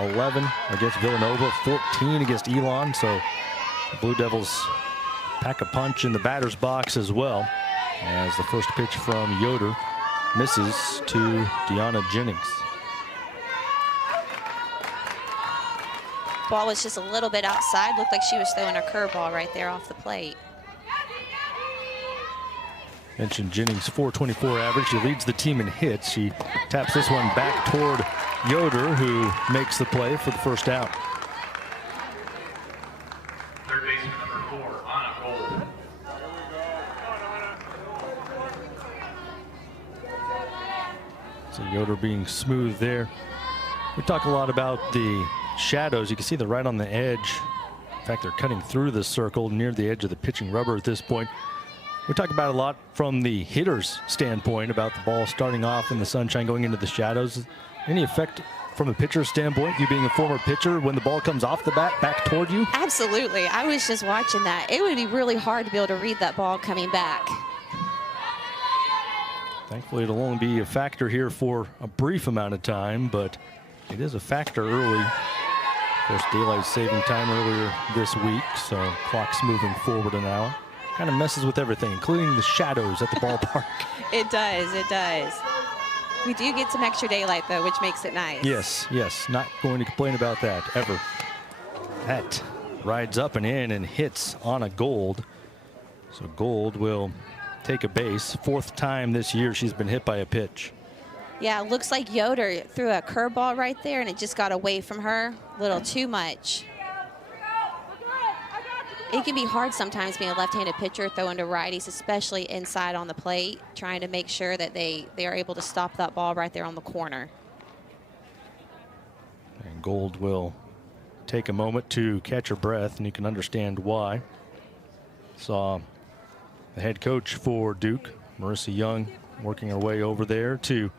8, 11 against Villanova, 14 against Elon. So the Blue Devils pack a punch in the batter's box as well, as the first pitch from Yoder misses to Deanna Jennings. Ball was just a little bit outside. Looked like she was throwing a curveball right there off the plate. Mentioned Jennings' .424 average. She leads the team in hits. She taps this one back toward Yoder, who makes the play for the first out. Third baseman number 4, Anna Gold. So Yoder being smooth there. We talk a lot about the shadows. You can see they're right on the edge. In fact, they're cutting through the circle near the edge of the pitching rubber at this point. We talk about a lot from the hitter's standpoint about the ball starting off in the sunshine, going into the shadows. Any effect from a pitcher's standpoint, you being a former pitcher, when the ball comes off the bat back toward you? Absolutely. I was just watching that. It would be really hard to be able to read that ball coming back. Thankfully, it'll only be a factor here for a brief amount of time, but it is a factor early. Of course, daylight saving time earlier this week, so clock's moving forward an hour. Kind of messes with everything, including the shadows at the ballpark. It does, it does. We do get some extra daylight, though, which makes it nice. Yes, yes, not going to complain about that, ever. That rides up and in and hits on a Gold. So Gold will take a base. 4th time this year she's been hit by a pitch. Yeah, it looks like Yoder threw a curveball right there, and it just got away from her a little too much. It can be hard sometimes being a left-handed pitcher throwing to righties, especially inside on the plate, trying to make sure that they are able to stop that ball right there on the corner. And Gold will take a moment to catch her breath, and you can understand why. Saw the head coach for Duke, Marissa Young, working her way over there to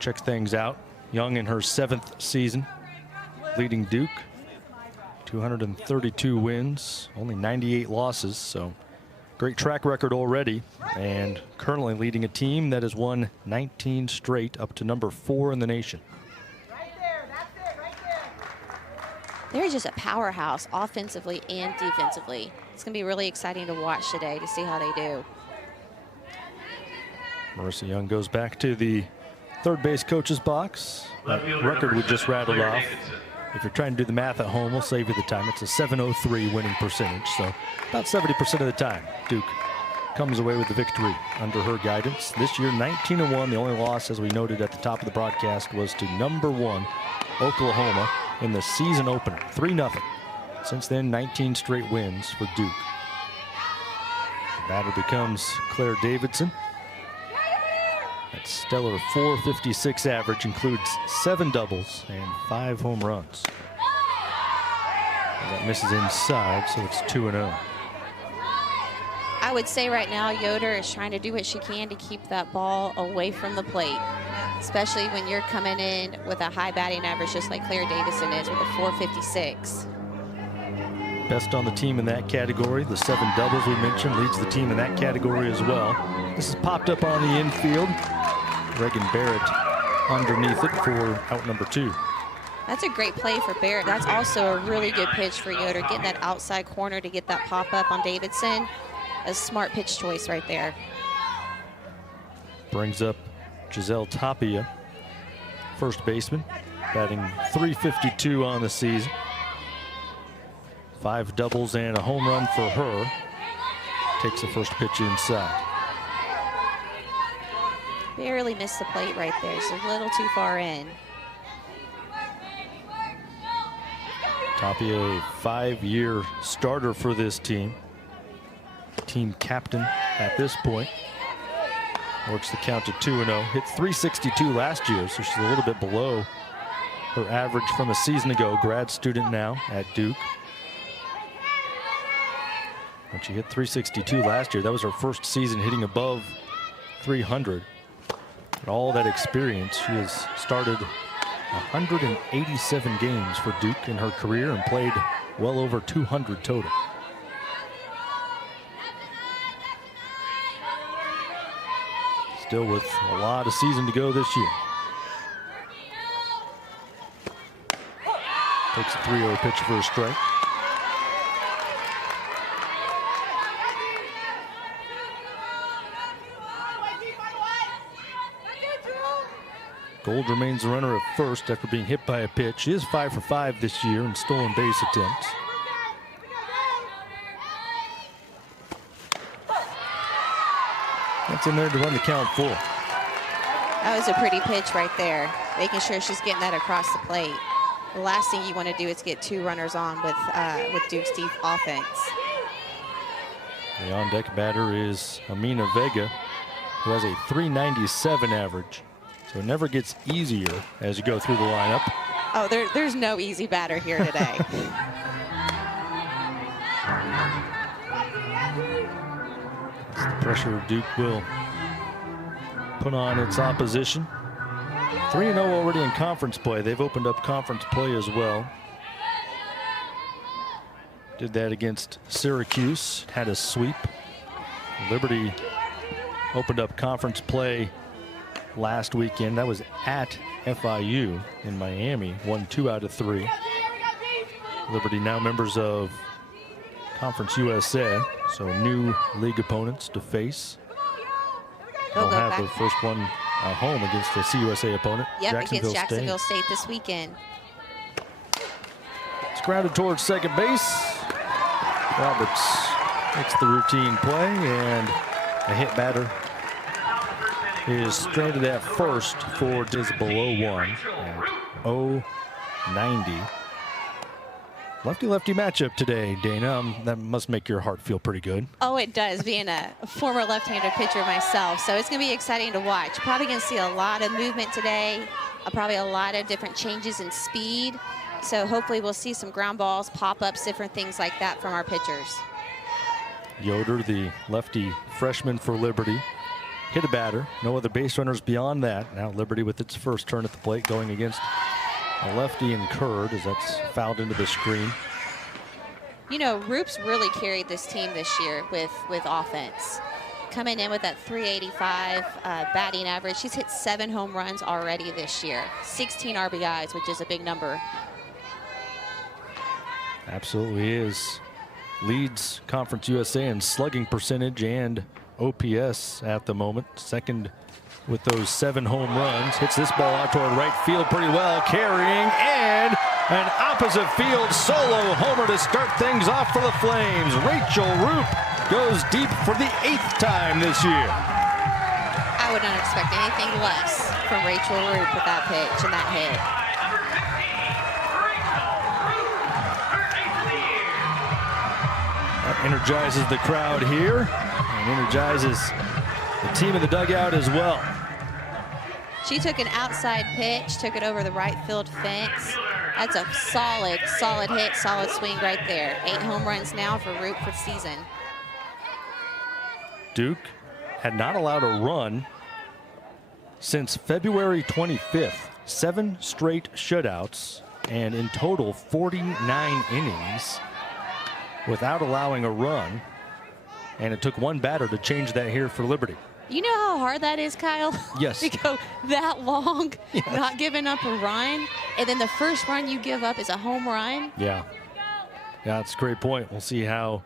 check things out. Young in her 7th season, leading Duke. 232 wins, only 98 losses, so great track record already, and currently leading a team that has won 19 straight, up to number 4 in the nation. Right there, that's it, right there. They're just a powerhouse offensively and defensively. It's going to be really exciting to watch today to see how they do. Marissa Young goes back to the third base coach's box. That record we just rattled off. If you're trying to do the math at home, we'll save you the time. It's a .703 winning percentage, so about 70% of the time, Duke comes away with the victory under her guidance. This year, 19-1. The only loss, as we noted at the top of the broadcast, was to number 1 Oklahoma in the season opener, 3-0. Since then, 19 straight wins for Duke. The batter becomes Claire Davidson. That stellar .456 average includes 7 doubles and 5 home runs. That misses inside, so it's 2-0. I would say right now Yoder is trying to do what she can to keep that ball away from the plate, especially when you're coming in with a high batting average just like Claire Davidson is with a .456. Best on the team in that category. The 7 doubles we mentioned leads the team in that category as well. This is popped up on the infield. Reagan Barrett underneath it for out number 2. That's a great play for Barrett. That's also a really good pitch for Yoder, getting that outside corner to get that pop up on Davidson. A smart pitch choice right there. Brings up Giselle Tapia, first baseman, batting .352 on the season. 5 doubles and a home run for her. Takes the first pitch inside. Barely missed the plate right there. It's a little too far in. Tapia, a 5-year starter for this team. Team captain at this point. Works the count to 2-0. Hit .362 last year, so she's a little bit below her average from a season ago. Grad student now at Duke. When she hit .362 last year, that was her first season hitting above .300. And all that experience, she has started 187 games for Duke in her career and played well over 200 total. Still with a lot of season to go this year. Takes a 3-0 pitch for a strike. Gold remains the runner at first after being hit by a pitch. She is 5 for 5 this year in stolen base attempts. That's in there to run the count full. That was a pretty pitch right there, making sure she's getting that across the plate. The last thing you want to do is get 2 runners on with Duke's deep offense. The on-deck batter is Amina Vega, who has a .397 average. So it never gets easier as you go through the lineup. Oh, there's no easy batter here today. That's the pressure Duke will put on its opposition. 3-0 already in conference play. They've opened up conference play as well. Did that against Syracuse, had a sweep. Liberty opened up conference play last weekend. That was at FIU in Miami. Won 2 out of 3. Liberty now members of Conference USA, so new league opponents to face. They'll have their first one at home against the CUSA opponent. Yep, Jacksonville against Jacksonville State this weekend. It's grounded towards second base. Roberts makes the routine play, and a hit batter is stranded at first for is below 1 at 0.90. Lefty-lefty matchup today, Dana. That must make your heart feel pretty good. Oh, it does, being a former left-handed pitcher myself. So it's going to be exciting to watch. Probably going to see a lot of movement today, probably a lot of different changes in speed. So hopefully we'll see some ground balls, pop-ups, different things like that from our pitchers. Yoder, the lefty freshman for Liberty, hit a batter. No other base runners beyond that. Now Liberty with its first turn at the plate going against a lefty incurred as that's fouled into the screen. You know, Roop's really carried this team this year with offense. Coming in with that .385 batting average. She's hit 7 home runs already this year. 16 RBIs, which is a big number. Absolutely is. Leads Conference USA in slugging percentage and OPS at the moment. Second with those 7 home runs. Hits this ball out toward right field pretty well. Carrying, and an opposite field solo homer to start things off for the Flames. Rachel Roop goes deep for the 8th time this year. I would not expect anything less from Rachel Roop with that pitch and that hit. That energizes the crowd here and energizes the team in the dugout as well. She took an outside pitch, took it over the right field fence. That's a solid hit, solid swing right there. 8 home runs now for Roop for the season. Duke had not allowed a run since February 25th. 7 straight shutouts, and in total 49 innings without allowing a run. And it took 1 batter to change that here for Liberty. You know how hard that is, Kyle? Yes. To go that long, yes, not giving up a run, and then the first run you give up is a home run. Yeah. Yeah, that's a great point. We'll see how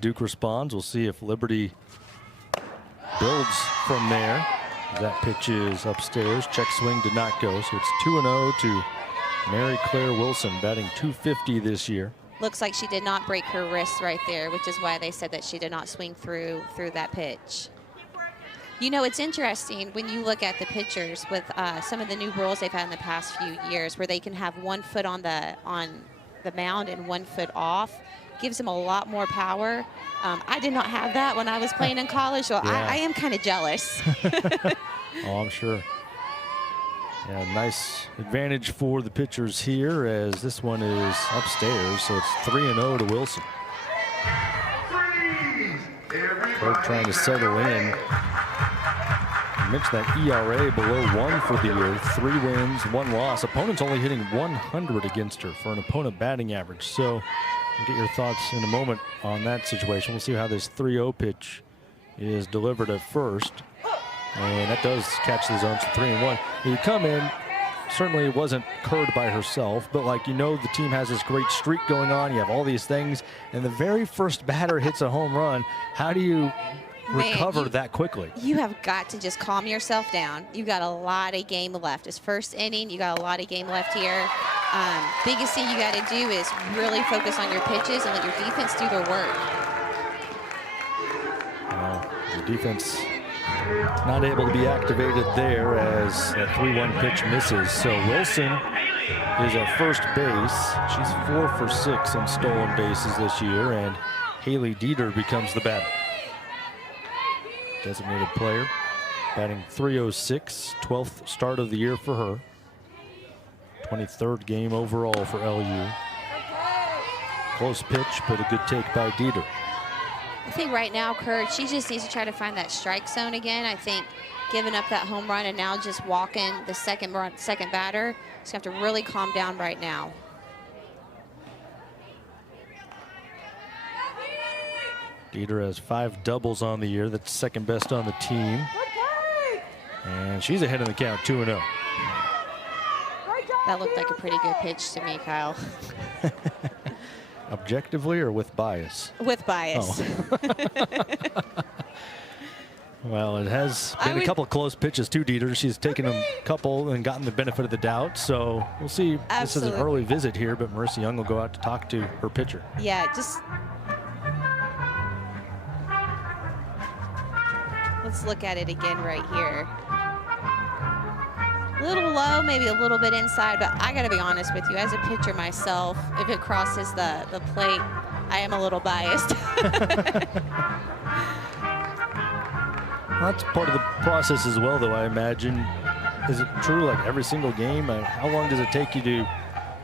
Duke responds. We'll see if Liberty builds from there. That pitch is upstairs. Check swing did not go, so it's 2-0 to Mary Claire Wilson, batting .250 this year. Looks like she did not break her wrist right there, which is why they said that she did not swing through that pitch. You know, it's interesting when you look at the pitchers with some of the new rules they've had in the past few years, where they can have 1 foot on the mound and 1 foot off. Gives them a lot more power. I did not have that when I was playing in college, so yeah. I am kind of jealous. Oh, I'm sure. Yeah, nice advantage for the pitchers here as this one is upstairs, so it's 3-0 to Wilson. Kirk trying to settle in. I mentioned that ERA below 1 for the year. 3 wins, 1 loss. Opponent's only hitting 100 against her for an opponent batting average. So I'll get your thoughts in a moment on that situation. We'll see how this 3-0 pitch is delivered at first. And that does catch the zone for 3-1. You come in, certainly it wasn't Curd by herself, but like, you know, the team has this great streak going on. You have all these things, and the very first batter hits a home run. How do you recover that quickly? You have got to just calm yourself down. You got a lot of game left. It's first inning. You got a lot of game left here. Biggest thing you got to do is really focus on your pitches and let your defense do their work. The defense not able to be activated there as that 3-1 pitch misses. So Wilson is at first base. She's 4 for 6 in stolen bases this year, and Haley Dieter becomes the batter. Designated player, batting .306, 12th start of the year for her. 23rd game overall for LU. Close pitch, but a good take by Dieter. I think right now, Curd, she just needs to try to find that strike zone again. I think giving up that home run and now just walking the second batter, she's going to have to really calm down right now. Dieter has 5 doubles on the year. That's second best on the team. And she's ahead in the count, 2-0. That looked like a pretty good pitch to me, Kyle. Objectively or with bias? With bias. Oh. Well, it has been a couple of close pitches to Dieter. She's taken a couple and gotten the benefit of the doubt. So we'll see. Absolutely. This is an early visit here, but Marissa Young will go out to talk to her pitcher. Yeah, just let's look at it again right here. A little low, maybe a little bit inside, but I got to be honest with you, as a pitcher myself, if it crosses the plate, I am a little biased. That's part of the process as well, though, I imagine. Is it true, like every single game? How long does it take you to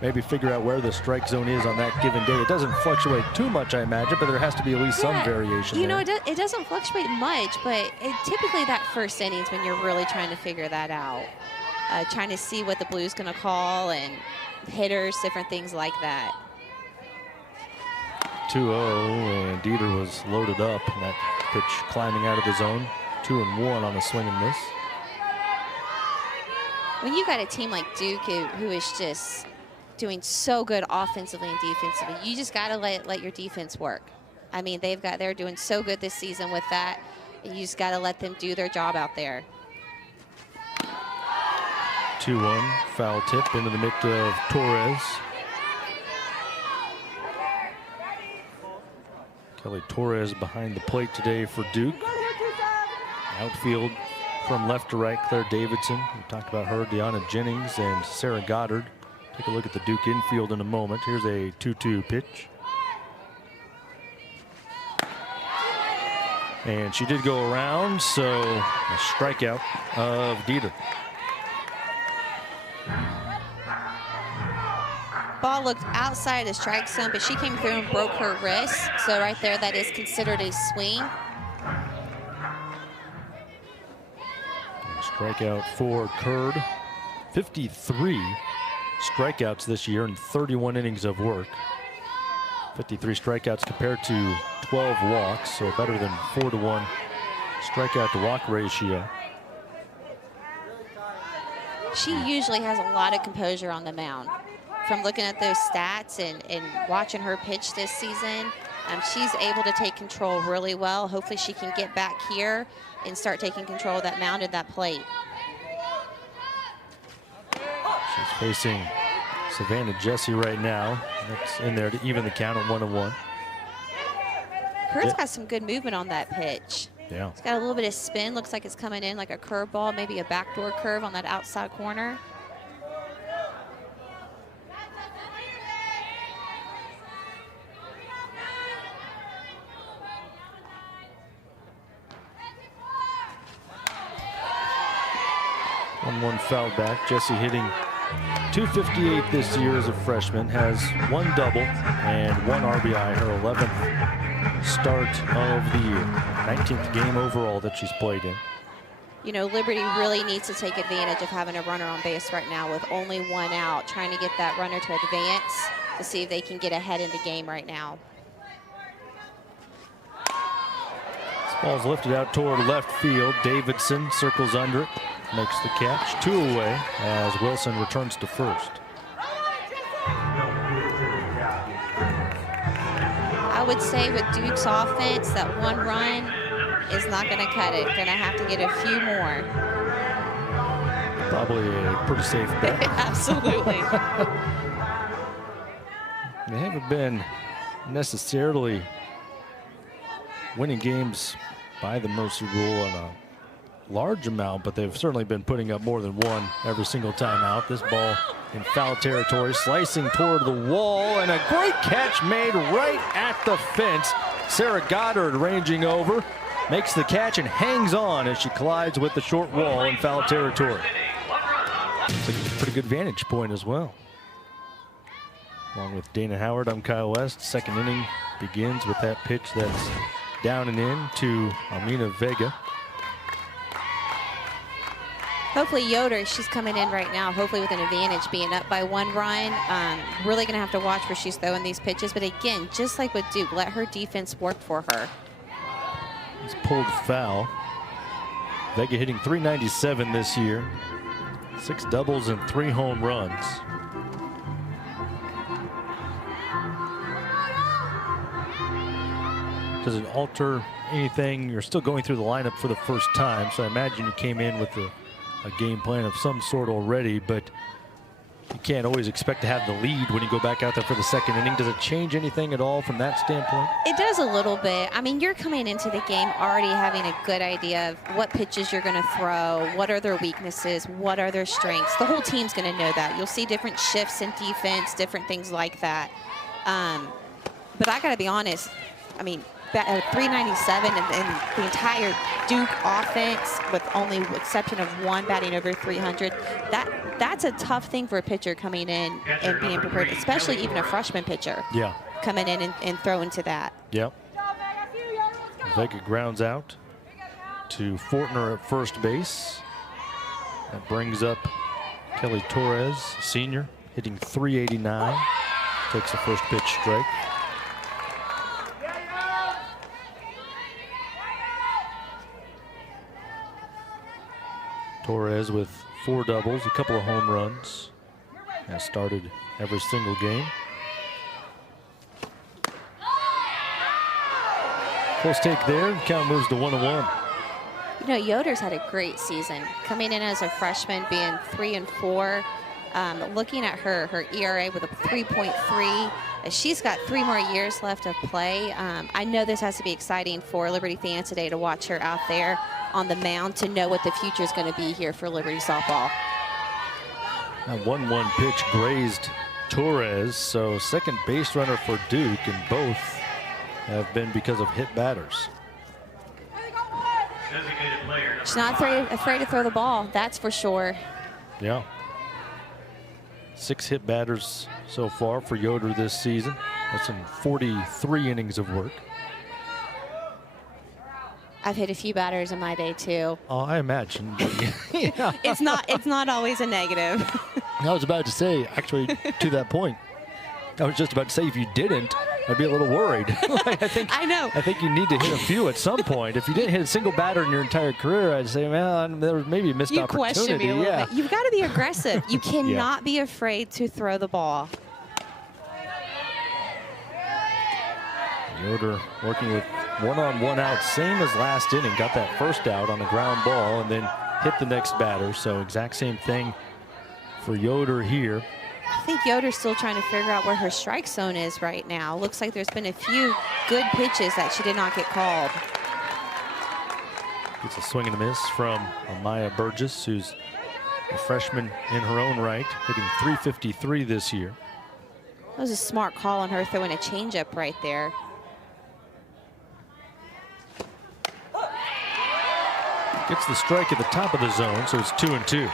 maybe figure out where the strike zone is on that given day? It doesn't fluctuate too much, I imagine, but there has to be at least some variation. You there. know, it doesn't fluctuate much, but typically that first inning's when you're really trying to figure that out. Trying to see what the Blues going to call and hitters, different things like that. 2-0, and Dieter was loaded up, and that pitch climbing out of the zone. 2-1 on a swing and miss. When you got a team like Duke who is just doing so good offensively and defensively, you just got to let your defense work. I mean, they're doing so good this season with that. You just got to let them do their job out there. 2-1, foul tip into the mitt of Torres. Kelly Torres behind the plate today for Duke. Outfield from left to right, Claire Davidson. We talked about her, Deanna Jennings, and Sarah Goddard. Take a look at the Duke infield in a moment. Here's a 2-2 pitch. And she did go around, so a strikeout of Dieter. Ball looked outside the strike zone, but she came through and broke her wrist. So right there, that is considered a swing. Strikeout for Curd. 53 strikeouts this year in 31 innings of work. 53 strikeouts compared to 12 walks, so better than 4-1 strikeout to walk ratio. She usually has a lot of composure on the mound. From looking at those stats and watching her pitch this season, she's able to take control really well. Hopefully she can get back here and start taking control of that mound and that plate. She's facing Savannah Jesse right now. That's in there to even the count at 1-1. Curd's got some good movement on that pitch. Yeah. It's got a little bit of spin. Looks like it's coming in like a curveball, maybe a backdoor curve on that outside corner. One foul back. Jesse hitting .258 this year as a freshman, has 1 double and 1 RBI, her 11th start of the year. 19th game overall that she's played in. You know, Liberty really needs to take advantage of having a runner on base right now with only 1 out, trying to get that runner to advance to see if they can get ahead in the game right now. This ball's lifted out toward left field. Davidson circles under it. makes the catch. 2 away as Wilson returns to first. I would say with Duke's offense, that one run is not going to cut it. Going to have to get a few more. Probably a pretty safe bet. Absolutely. They haven't been necessarily winning games by the mercy rule in a large amount, but they've certainly been putting up more than one every single time out. This ball in foul territory, slicing toward the wall, and a great catch made right at the fence. Sarah Goddard ranging over, makes the catch and hangs on as she collides with the short wall in foul territory. It's a pretty good vantage point as well. Along with Dana Howard, I'm Kyle West. Second inning begins with that pitch that's down and in to Amina Vega. Hopefully Yoder, she's coming in right now, hopefully with an advantage, being up by 1 run. Really going to have to watch where she's throwing these pitches. But again, just like with Duke, let her defense work for her. It's pulled foul. Vega hitting .397 this year. 6 doubles and 3 home runs. Does it alter anything? You're still going through the lineup for the first time, so I imagine you came in with a game plan of some sort already, but you can't always expect to have the lead when you go back out there for the second inning. Does it change anything at all from that standpoint? It does a little bit. I mean, you're coming into the game already having a good idea of what pitches you're going to throw, what are their weaknesses, what are their strengths. The whole team's going to know that. You'll see different shifts in defense, different things like that. But I got to be honest, I mean, 397 and the entire Duke offense, with only exception of 1 batting over 300, that's a tough thing for a pitcher coming in and being prepared, especially even a freshman pitcher. Yeah. Coming in and throwing to that. Yep. Vega grounds out to Fortner at first base. That brings up Kelly Torres, senior, hitting .389. Takes the first pitch strike. Torres with 4 doubles, a couple of home runs, has started every single game. Close take there, count moves to 1-1. You know, Yoder's had a great season. Coming in as a freshman, being 3 and 4. Looking at her ERA with a 3.3. She's got 3 more years left of play. I know this has to be exciting for Liberty fans today to watch her out there on the mound, to know what the future is going to be here for Liberty softball. That 1-1 pitch grazed Torres, so second base runner for Duke, and both have been because of hit batters. She's not afraid to throw the ball, that's for sure. Yeah. 6 hit batters so far for Yoder this season. That's in 43 innings of work. I've hit a few batters in my day too. Oh, I imagine. Yeah. It's not always a negative. I was about to say, actually, to that point, I was just about to say, if you didn't, I'd be a little worried. I know. I think you need to hit a few at some point. If you didn't hit a single batter in your entire career, I'd say, man, there was maybe a missed opportunity. You question me a little bit. You've got to be aggressive. You cannot be afraid to throw the ball. Yoder working with 1-on-1 out, same as last inning. Got that first out on a ground ball and then hit the next batter. So exact same thing for Yoder here. I think Yoder's still trying to figure out where her strike zone is right now. Looks like there's been a few good pitches that she did not get called. Gets a swing and a miss from Amaya Burgess, who's a freshman in her own right, hitting .353 this year. That was a smart call on her throwing a changeup right there. Gets the strike at the top of the zone, so it's 2-2.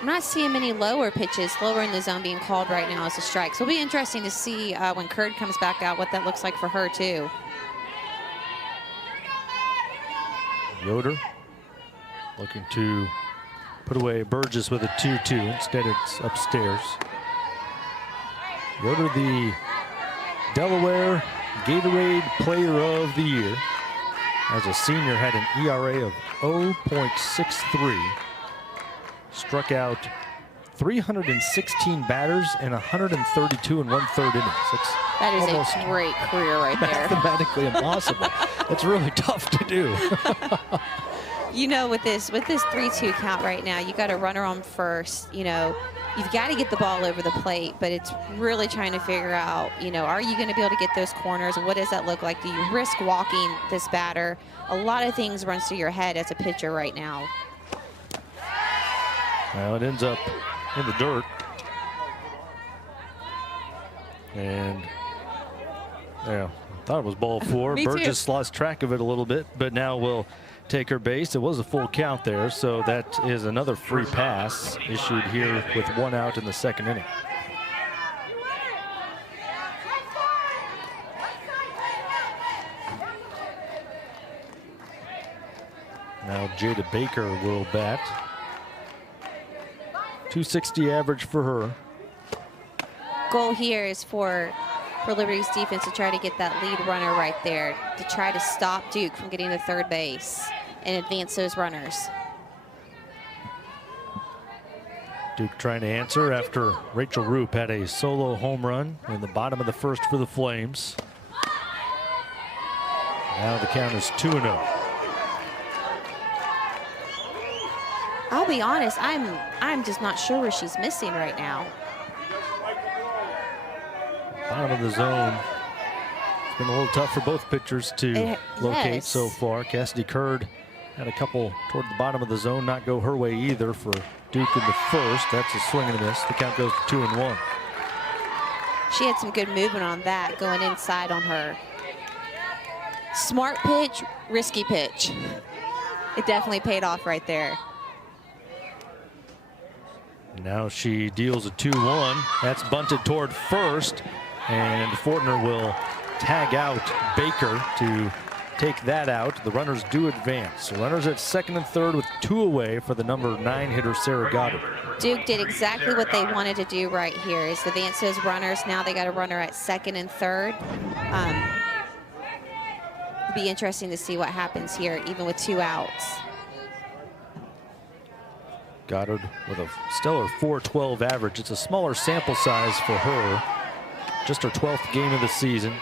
I'm not seeing many lower pitches, lower in the zone, being called right now as a strike. So it'll be interesting to see when Curd comes back out what that looks like for her too. Yoder looking to put away Burgess with a 2-2. Instead, it's upstairs. Yoder, the Delaware Gatorade Player of the Year. as a senior, had an ERA of 0.63. Struck out 316 batters in 132 and 1/3 innings. That is almost a great career right there. mathematically impossible. It's really tough to do. You know, with this 3-2 count right now, you got a runner on first. You know, you've got to get the ball over the plate, but it's really trying to figure out, you know, are you going to be able to get those corners? What does that look like? Do you risk walking this batter? A lot of things runs through your head as a pitcher right now. Well, it ends up in the dirt. And yeah, I thought it was ball 4. Me too. Burgess lost track of it a little bit, but now will take her base. It was a full count there, so that is another free pass issued here with 1 out in the 2nd inning. Now Jada Baker will bat. 260 average for her. Goal here is for Liberty's defense to try to get that lead runner right there, to try to stop Duke from getting to third base and advance those runners. Duke trying to answer after Rachel Roop had a solo home run in the bottom of the 1st for the Flames. Now the count is 2-0. I'll be honest, I'm just not sure where she's missing right now. Bottom of the zone. It's been a little tough for both pitchers to locate yes. so far. Cassidy Curd had a couple toward the bottom of the zone, not go her way either for Duke in the 1st. That's a swing and a miss. The count goes to 2-1. She had some good movement on that, going inside on her. Smart pitch, risky pitch. It definitely paid off right there. Now she deals a 2-1. That's bunted toward first, and Fortner will tag out Baker to take that out. The runners do advance. So runners at 2nd and 3rd with 2 away for the number 9 hitter, Sarah Goddard. Duke did exactly what they wanted to do right here, is advance those runners. Now they got a runner at 2nd and 3rd. It'll be interesting to see what happens here, even with 2 outs. Goddard with a stellar .412 average. It's a smaller sample size for her. Just her 12th game of the season.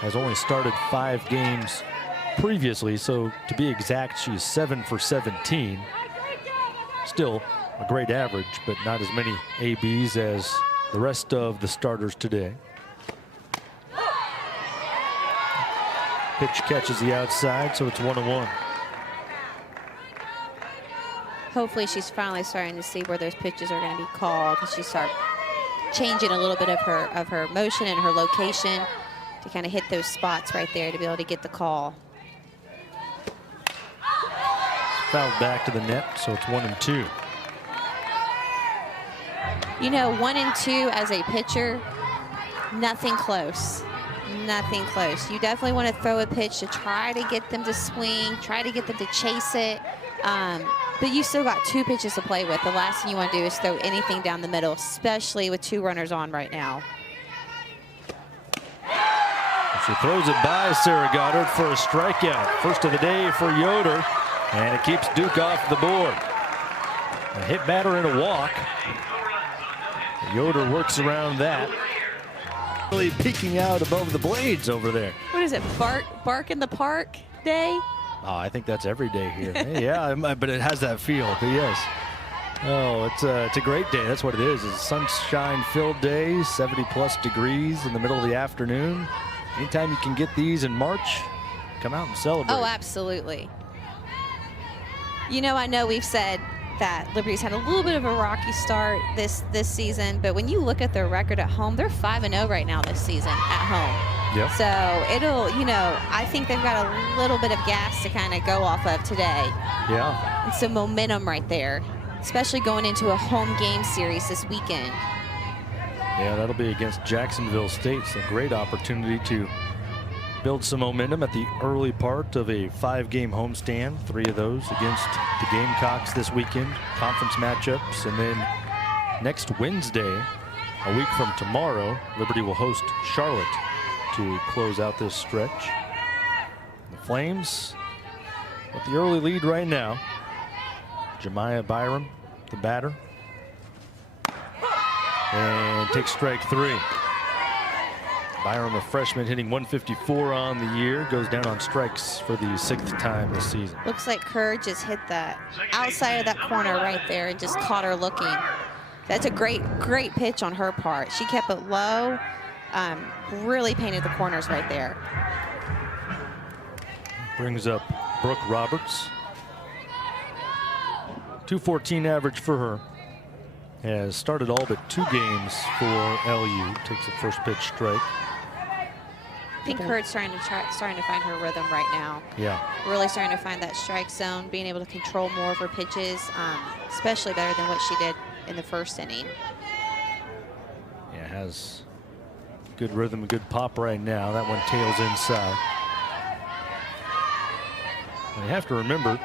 Has only started 5 games previously, so to be exact, she's 7 for 17. Still a great average, but not as many ABs as the rest of the starters today. Pitch catches the outside, so it's 1-1. Hopefully she's finally starting to see where those pitches are going to be called, because she starts changing a little bit of her motion and her location to kind of hit those spots right there to be able to get the call. Fouled back to the net, so it's 1-2. You know, 1 and 2 as a pitcher, nothing close. Nothing close. You definitely want to throw a pitch to try to get them to swing, try to get them to chase it. But you still got 2 pitches to play with. The last thing you want to do is throw anything down the middle, especially with 2 runners on right now. She throws it by Sarah Goddard for a strikeout. First of the day for Yoder, and it keeps Duke off the board. A hit batter and a walk. Yoder works around that. Really peeking out above the blades over there. What is it, bark in the park day? Oh, I think that's every day here. Hey, yeah, but it has that feel. But yes. Oh, it's a great day. That's what it is. It's a sunshine-filled day, 70+ degrees in the middle of the afternoon. Anytime you can get these in March, come out and celebrate. Oh, absolutely. You know, I know we've said that Liberty's had a little bit of a rocky start this season, but when you look at their record at home, they're 5-0 right now this season at home. Yep. So it'll, you know, I think they've got a little bit of gas to kind of go off of today. Yeah. And some momentum right there, especially going into a home game series this weekend. Yeah, that'll be against Jacksonville State. So great opportunity to build some momentum at the early part of a 5-game homestand. 3 of those against the Gamecocks this weekend, conference matchups. And then next Wednesday, a week from tomorrow, Liberty will host Charlotte to close out this stretch. The Flames With the early lead right now, Jemiah Byram, the batter, and takes strike 3. Byram, a freshman, hitting 154 on the year, goes down on strikes for the 6th time this season. Looks like Kerr just hit the outside of that corner right there and just caught her looking. That's a great pitch on her part. She kept it low, really painted the corners right there. Brings up Brooke Roberts. 214 average for her. Has started all but 2 games for LU. Takes a first pitch strike. I think Kurt's starting to find her rhythm right now. Yeah. Really starting to find that strike zone, being able to control more of her pitches, especially better than what she did in the first inning. Yeah, has good rhythm, a good pop right now. That one tails inside. And you have to remember,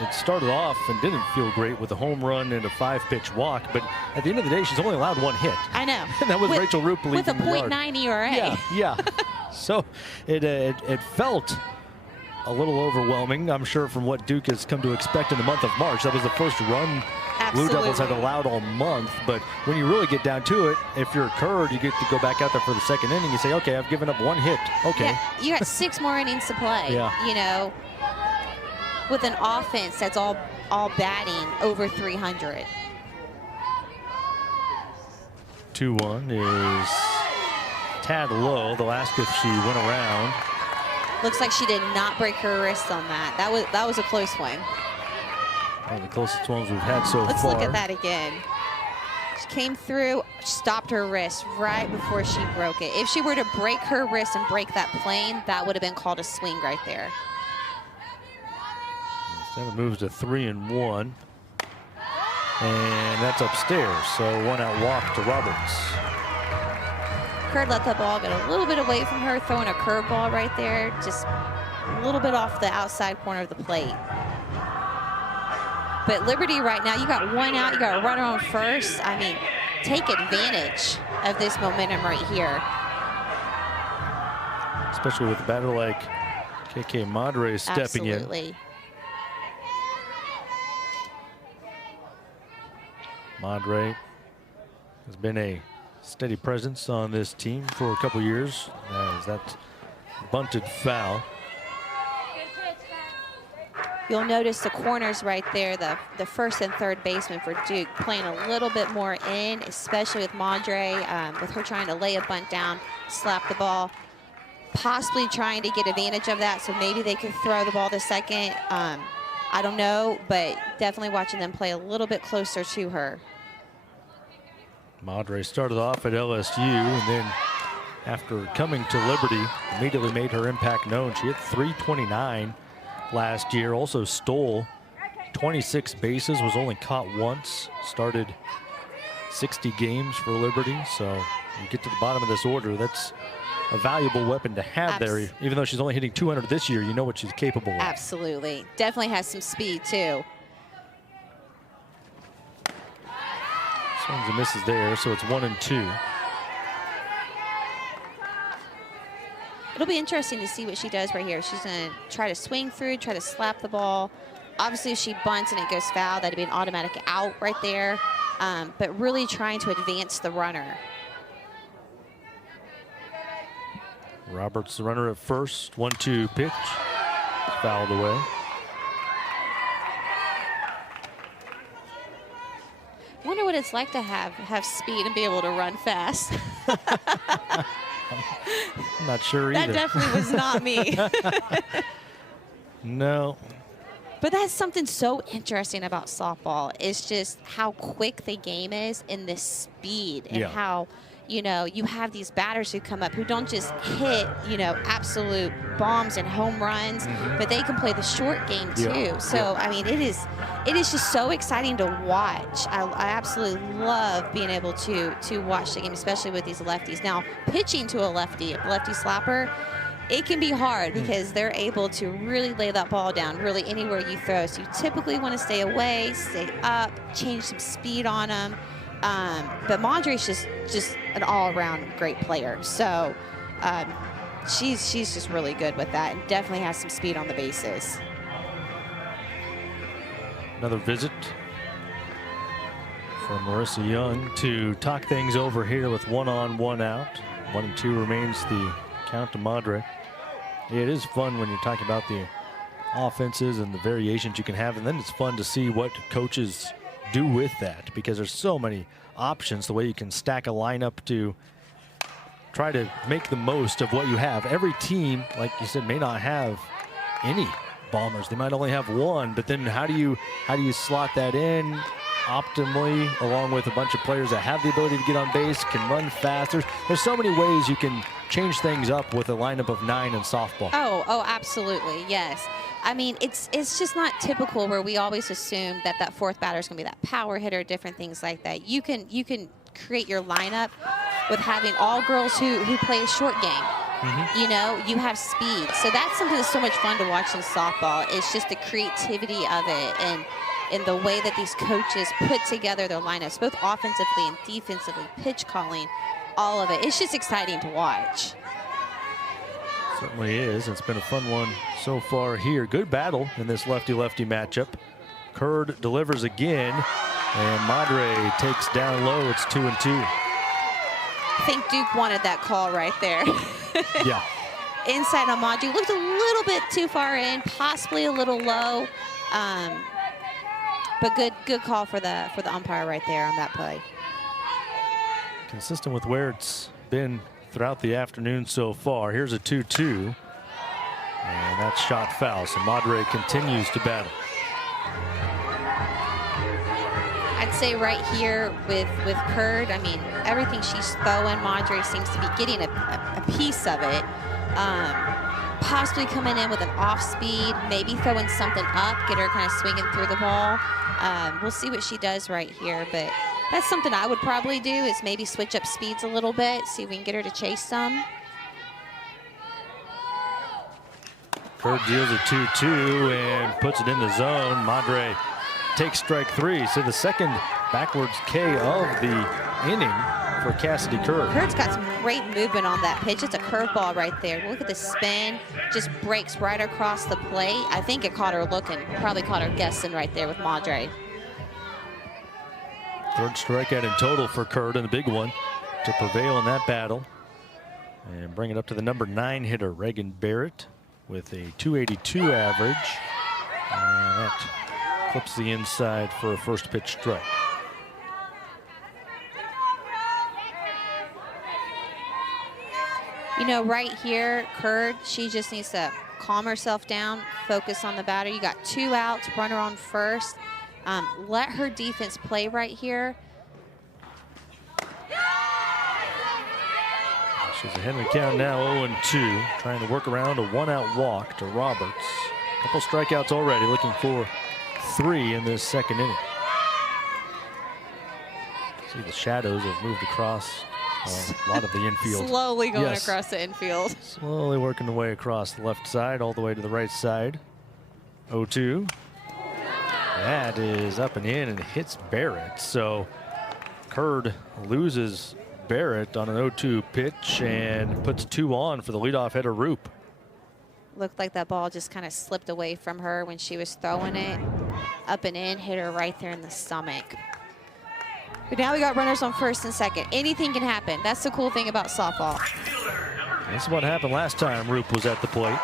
it started off and didn't feel great with a home run and a 5-pitch walk, but at the end of the day, she's only allowed 1 hit. I know. And that was Rachel Roop leaving with a the yard. .9 ERA. Yeah. So it felt a little overwhelming, I'm sure, from what Duke has come to expect in the month of March. That was the first run Blue Devils had allowed all month. But when you really get down to it, if you're Kerr, you get to go back out there for the 2nd inning. You say, okay, I've given up 1 hit. Okay. Yeah, you got 6 more innings to play. Yeah. You know, with an offense that's all batting over 300. 2-1 is tad low. The last if she went around. Looks like she did not break her wrist on that. That was a close one. One of the closest ones we've had so far. Let's look at that again. She came through, stopped her wrist right before she broke it. If she were to break her wrist and break that plane, that would have been called a swing right there. Instead it moves to 3-1. And that's upstairs, so 1-out walk to Roberts. Kerr let the ball get a little bit away from her, throwing a curveball right there, just a little bit off the outside corner of the plate. But Liberty right now, you got 1 out, you got a runner on first. I mean, take advantage of this momentum right here. Especially with a batter like KK Madre stepping in. Absolutely. Madre has been a steady presence on this team for a couple years, as that bunted foul. You'll notice the corners right there, the first and third baseman for Duke playing a little bit more in, especially with Madre, with her trying to lay a bunt down, slap the ball, possibly trying to get advantage of that, so maybe they could throw the ball to second. I don't know, but definitely watching them play a little bit closer to her. Madre started off at LSU, and then after coming to Liberty, immediately made her impact known. She hit .329 last year, also stole 26 bases, was only caught once, started 60 games for Liberty. So you get to the bottom of this order, that's a valuable weapon to have there. Even though she's only hitting 200 this year, you know what she's capable of. Absolutely. Definitely has some speed, too. Swings and misses there, so it's 1-2. It'll be interesting to see what she does right here. She's going to try to swing through, try to slap the ball. Obviously, if she bunts and it goes foul, that'd be an automatic out right there. But really trying to advance the runner. Roberts, the runner at first. 1-2 pitch. Fouled away. I wonder what it's like to have speed and be able to run fast. I'm not sure either. That definitely was not me. No. But that's something so interesting about softball, is just how quick the game is and the speed, and how, you know, you have these batters who come up who don't just hit, you know, absolute bombs and home runs, but they can play the short game too. So, I mean, it is just so exciting to watch. I absolutely love being able to watch the game, especially with these lefties. Now, pitching to a lefty slapper, it can be hard because they're able to really lay that ball down really anywhere you throw. So you typically want to stay away, stay up, change some speed on them. But Madre's just an all-around great player. So she's just really good with that, and definitely has some speed on the bases. Another visit from Marissa Young to talk things over here with 1 on, 1 out. 1 and 2 remains the count to Madre. It is fun when you're talking about the offenses and the variations you can have, and then it's fun to see what coaches do with that, because there's so many options, the way you can stack a lineup to try to make the most of what you have. Every team, like you said, may not have any bombers. They might only have one, but then how do you slot that in optimally, along with a bunch of players that have the ability to get on base, can run faster? There's so many ways you can change things up with a lineup of 9 in softball. Oh, absolutely, yes. I mean, it's just not typical where we always assume that that fourth batter is going to be that power hitter, different things like that. You can create your lineup with having all girls who play a short game. You know, you have speed. So that's something that's so much fun to watch in softball. It's just the creativity of it and the way that these coaches put together their lineups, both offensively and defensively, pitch calling, all of it. It's just exciting to watch. Certainly is. It's been a fun one so far here. Good battle in this lefty-lefty matchup. Curd delivers again, and Madre takes down low. It's 2 and 2. I think Duke wanted that call right there. Yeah. Inside on Madre. Looked a little bit too far in, possibly a little low. But good call for the umpire right there on that play. Consistent with where it's been throughout the afternoon so far. Here's a 2-2, and that's shot foul. So Madre continues to battle. I'd say right here with Curd, I mean, everything she's throwing, Madre seems to be getting a piece of it. Possibly coming in with an off speed, maybe throwing something up, get her kind of swinging through the ball. We'll see what she does right here, but that's something I would probably do, is maybe switch up speeds a little bit, see if we can get her to chase some. Curd deals a 2-2 and puts it in the zone. Madre takes strike 3. So the second backwards K of the inning for Cassidy Curd. Curd's got some great movement on that pitch. It's a curveball right there. Look at the spin, just breaks right across the plate. I think it caught her looking, probably caught her guessing right there with Madre. Third strikeout in total for Curd, and a big one to prevail in that battle. And bring it up to the number 9 hitter, Reagan Barrett, with a .282 average. And that clips the inside for a first pitch strike. You know, right here, Curd, she just needs to calm herself down, focus on the batter. You got 2 outs, runner on first. Let her defense play right here. She's ahead in the count now, 0-2, trying to work around a 1-out walk to Roberts. A couple strikeouts already, looking for 3 in this second inning. See, the shadows have moved across a lot of the infield. Slowly going across the infield. Slowly working the way across the left side, all the way to the right side. 0-2. That is up and in and hits Barrett. So Curd loses Barrett on an 0-2 pitch and puts 2 on for the leadoff hitter, Roop. Looked like that ball just kind of slipped away from her when she was throwing it. Up and in, hit her right there in the stomach. But now we got runners on first and second. Anything can happen. That's the cool thing about softball. This is what happened last time Roop was at the plate.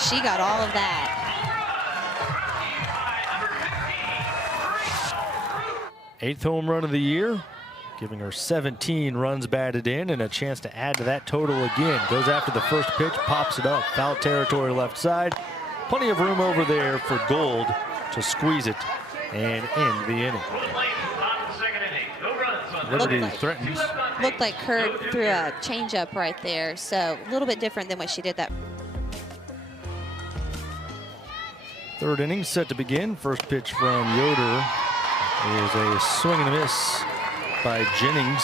She got all of that. Eighth home run of the year, giving her 17 runs batted in and a chance to add to that total again. Goes after the first pitch, pops it up, foul territory left side. Plenty of room over there for Gold to squeeze it and end the inning. Liberty threatens. Looked like Curd threw a changeup right there, so a little bit different than what she did that. Third inning set to begin. First pitch from Yoder is a swing and a miss by Jennings.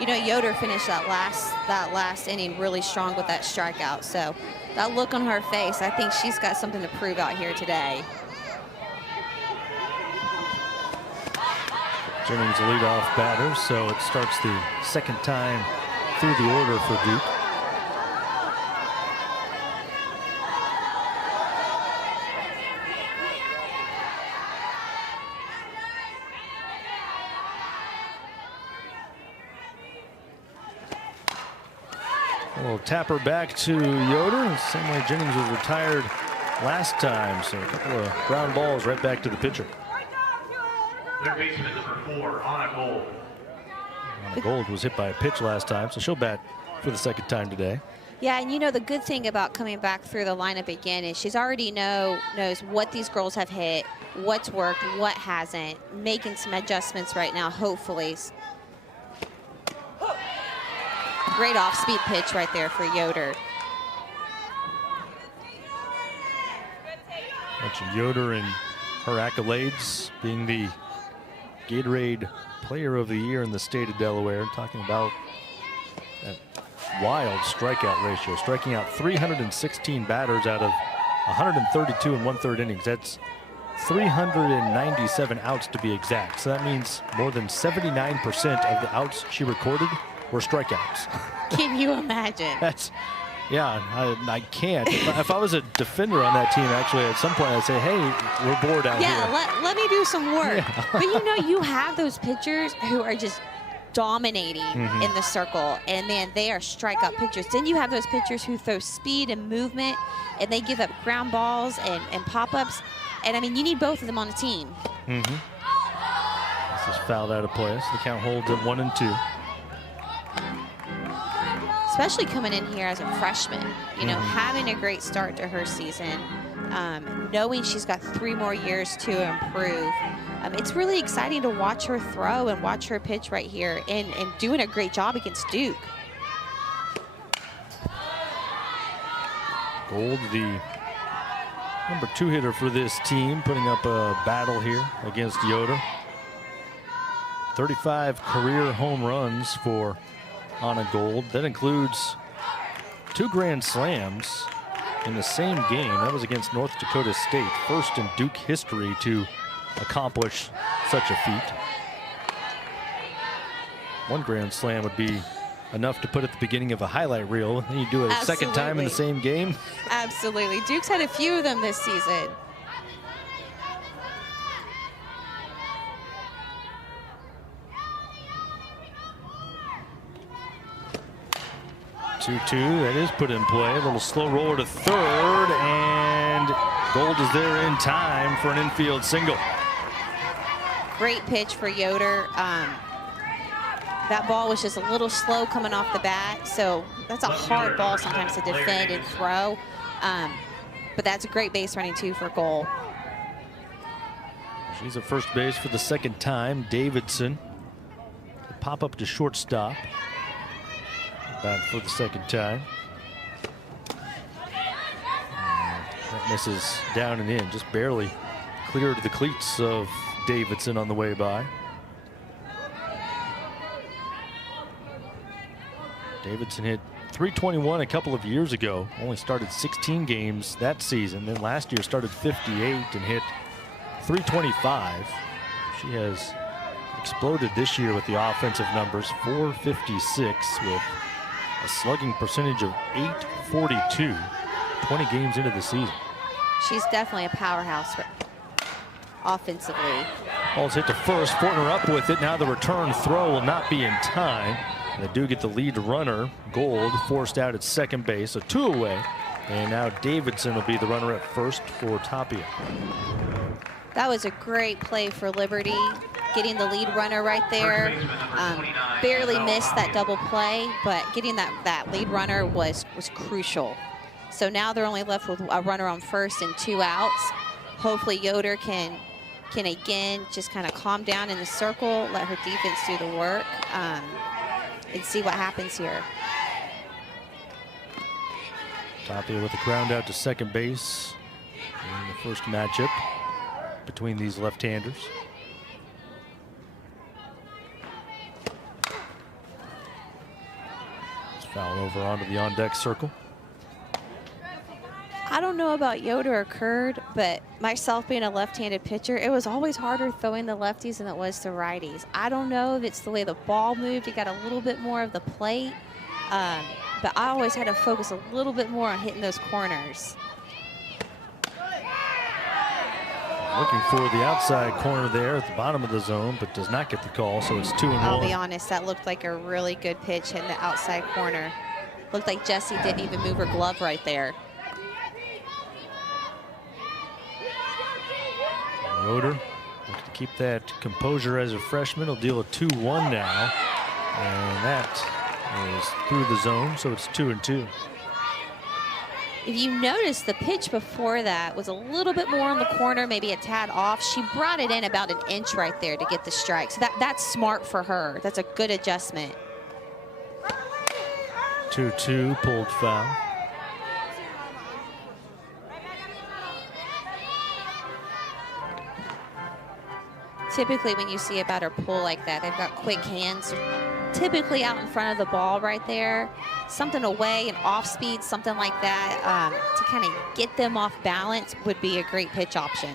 You know, Yoder finished that last inning really strong with that strikeout. So that look on her face, I think she's got something to prove out here today. Jennings a leadoff batter, so it starts the second time through the order for Duke. We'll tap her back to Yoder. Same way Jennings was retired last time. So a couple of ground balls right back to the pitcher. Third baseman number 4, Anna Gold. Anna Gold was hit by a pitch last time, so she'll bat for the second time today. Yeah, and you know the good thing about coming back through the lineup again is she's already knows what these girls have hit, what's worked, what hasn't, making some adjustments right now, hopefully. Great off-speed pitch right there for Yoder. Mentioned Yoder and her accolades, being the Gatorade Player of the Year in the state of Delaware. Talking about that wild strikeout ratio, striking out 316 batters out of 132 and 1/3 innings. That's 397 outs to be exact. So that means more than 79% of the outs she recorded were strikeouts. Can you imagine? Yeah, I can't. If I was a defender on that team, actually, at some point I'd say, hey, we're bored out here. Yeah, let me do some work. Yeah. But you know, you have those pitchers who are just dominating in the circle, and man, they are strikeout pitchers. Then you have those pitchers who throw speed and movement, and they give up ground balls and pop-ups. And I mean, you need both of them on the team. This is fouled out of place. The count holds at 1-2. Especially coming in here as a freshman, you know, having a great start to her season, knowing she's got 3 more years to improve. It's really exciting to watch her throw and watch her pitch right here and doing a great job against Duke. Gold, the number 2 hitter for this team, putting up a battle here against Yoder. 35 career home runs for Anna Gold. That includes 2 grand slams in the same game. That was against North Dakota State. First in Duke history to accomplish such a feat. 1 grand slam would be enough to put at the beginning of a highlight reel. Then you do it a second time in the same game. Absolutely. Duke's had a few of them this season. That is put in play. A little slow roller to third, and Gold is there in time for an infield single. Great pitch for Yoder. That ball was just a little slow coming off the bat, so that's a hard ball sometimes to defend and throw. But that's a great base running too for Gold. She's at first base for the second time. Davidson, pop up to shortstop. Back for the second time. That misses down and in, just barely clear to the cleats of Davidson on the way by. Davidson hit .321 a couple of years ago. Only started 16 games that season. Then last year started 58 and hit .325. She has exploded this year with the offensive numbers. .456 with a slugging percentage of .842, 20 games into the season. She's definitely a powerhouse offensively. Ball's hit to first, Fortner up with it. Now the return throw will not be in time. They do get the lead runner. Gold forced out at second base, so 2 away. And now Davidson will be the runner at first for Tapia. That was a great play for Liberty, getting the lead runner right there. Barely missed that double play, but getting that lead runner was crucial. So now they're only left with a runner on first and 2 outs. Hopefully Yoder can again just kind of calm down in the circle, let her defense do the work, and see what happens here. Tapia with a ground out to second base in the first matchup between these left-handers. It's foul over onto the on-deck circle. I don't know about Yoder or Kurd, but myself being a left-handed pitcher, it was always harder throwing the lefties than it was the righties. I don't know if it's the way the ball moved. It got a little bit more of the plate, but I always had to focus a little bit more on hitting those corners. Looking for the outside corner there at the bottom of the zone, but does not get the call, so it's 2-1. I'll be honest, that looked like a really good pitch hitting the outside corner. Looked like Jessie didn't even move her glove right there. Yoder looking to keep that composure as a freshman. He'll deal a 2-1 now. And that is through the zone, so it's 2-2. If you notice, the pitch before that was a little bit more on the corner, maybe a tad off. She brought it in about an inch right there to get the strike. So that's smart for her. That's a good adjustment. 2-2, pulled foul. Typically, when you see a batter pull like that, they've got quick hands, typically out in front of the ball right there. Something away, an off speed, something like that, to kind of get them off balance would be a great pitch option.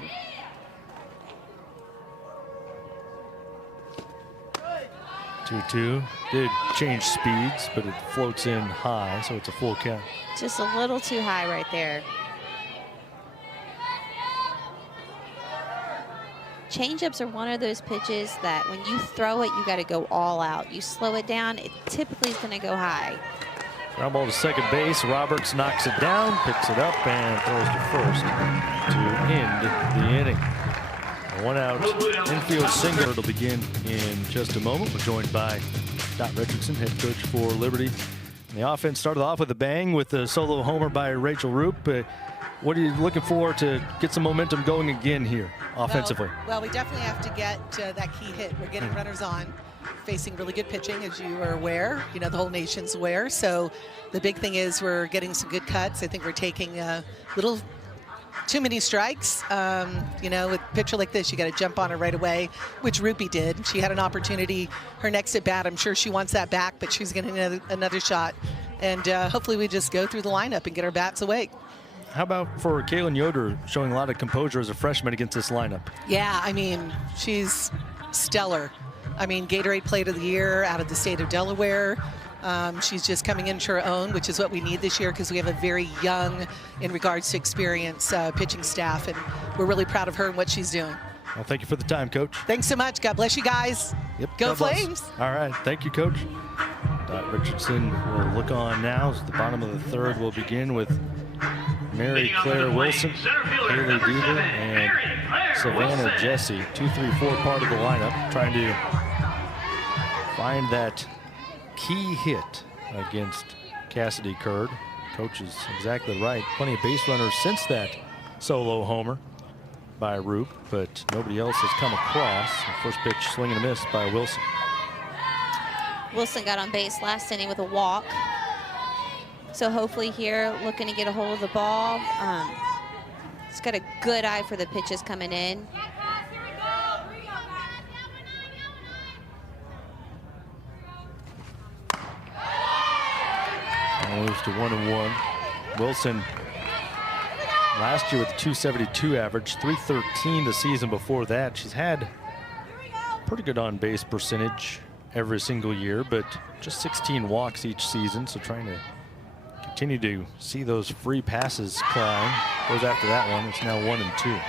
Two did change speeds, but it floats in high, so it's a full count. Just a little too high right there. Changeups are one of those pitches that when you throw it, you got to go all out. You slow it down, it typically is going to go high. Ground ball to second base. Roberts knocks it down, picks it up, and throws to first to end the inning. A one-out infield single. It'll begin in just a moment. We're joined by Dot Richardson, head coach for Liberty. And the offense started off with a bang with a solo homer by Rachel Roop. What are you looking for to get some momentum going again here offensively? Well, we definitely have to get that key hit. We're getting runners on, facing really good pitching, as you are aware. You know, the whole nation's aware. So the big thing is we're getting some good cuts. I think we're taking a little too many strikes. You know, with a pitcher like this, you got to jump on her right away, which Rupi did. She had an opportunity. Her next at bat, I'm sure she wants that back, but she's getting another shot. And hopefully we just go through the lineup and get our bats awake. How about for Kaylin Yoder showing a lot of composure as a freshman against this lineup? Yeah, I mean, she's stellar. I mean, Gatorade Plate of the Year out of the state of Delaware. She's just coming into her own, which is what we need this year because we have a very young, in regards to experience, pitching staff, and we're really proud of her and what she's doing. Well, thank you for the time, Coach. Thanks so much. God bless you guys. Yep. Go God bless. Flames. All right. Thank you, Coach. Dot Richardson will look on now as the bottom of the third will begin with Mary Claire Wilson, Haley Deaver, and Savannah Jessie. 2-3-4 part of the lineup, trying to find that key hit against Cassidy Curd. Coach is exactly right. Plenty of base runners since that solo homer by Roop, but nobody else has come across. The first pitch swing and a miss by Wilson. Wilson got on base last inning with a walk. So hopefully here, looking to get a hold of the ball. He's got a good eye for the pitches coming in. Moves to 1-1. Wilson last year with a 272 average, 313 the season before that. She's had pretty good on-base percentage every single year, but just 16 walks each season, so trying to continue to see those free passes climb. Goes after that one. It's now 1-2.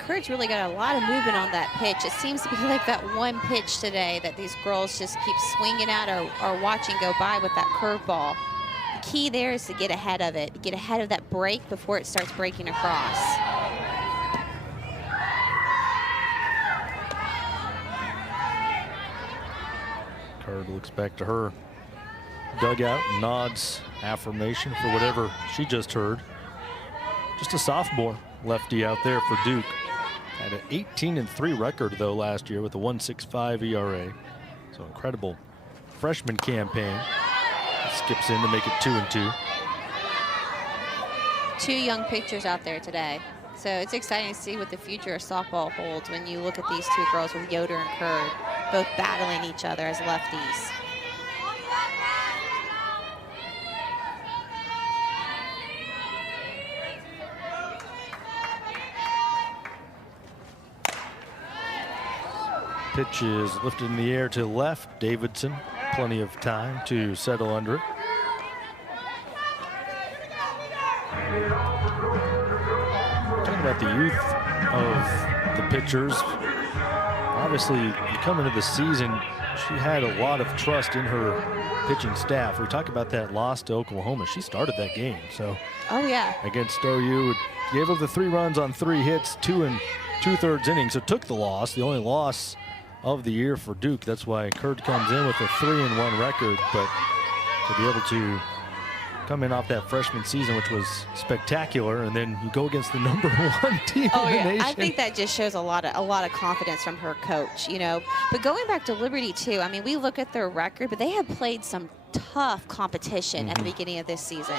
Kurt's really got a lot of movement on that pitch. It seems to be like that one pitch today that these girls just keep swinging at or watching go by with that curveball. The key there is to get ahead of it, get ahead of that break before it starts breaking across. Curd looks back to her dugout, nods affirmation for whatever she just heard. Just a sophomore lefty out there for Duke. Had an 18-3 record though last year with a 1.65 ERA. So incredible freshman campaign. Skips in to make it 2-2. Two young pitchers out there today. So it's exciting to see what the future of softball holds when you look at these two girls with Yoder and Kurd both battling each other as lefties. Pitch is lifted in the air to left. Davidson, plenty of time to settle under it. Talking about the youth of the pitchers. Obviously, you come into the season she had a lot of trust in her pitching staff. We talk about that loss to Oklahoma. She started that game. So Oh, yeah. against OU, gave up the 3 runs on 3 hits, 2 2/3 innings. So took the loss, the only loss of the year for Duke. That's why Curd comes in with a 3-1 record. But to be able to come in off that freshman season, which was spectacular, and then you go against the #1 team Oh, in the yeah. nation. I think that just shows a lot of confidence from her coach, you know. But going back to Liberty too, I mean, we look at their record, but they have played some tough competition at the beginning of this season,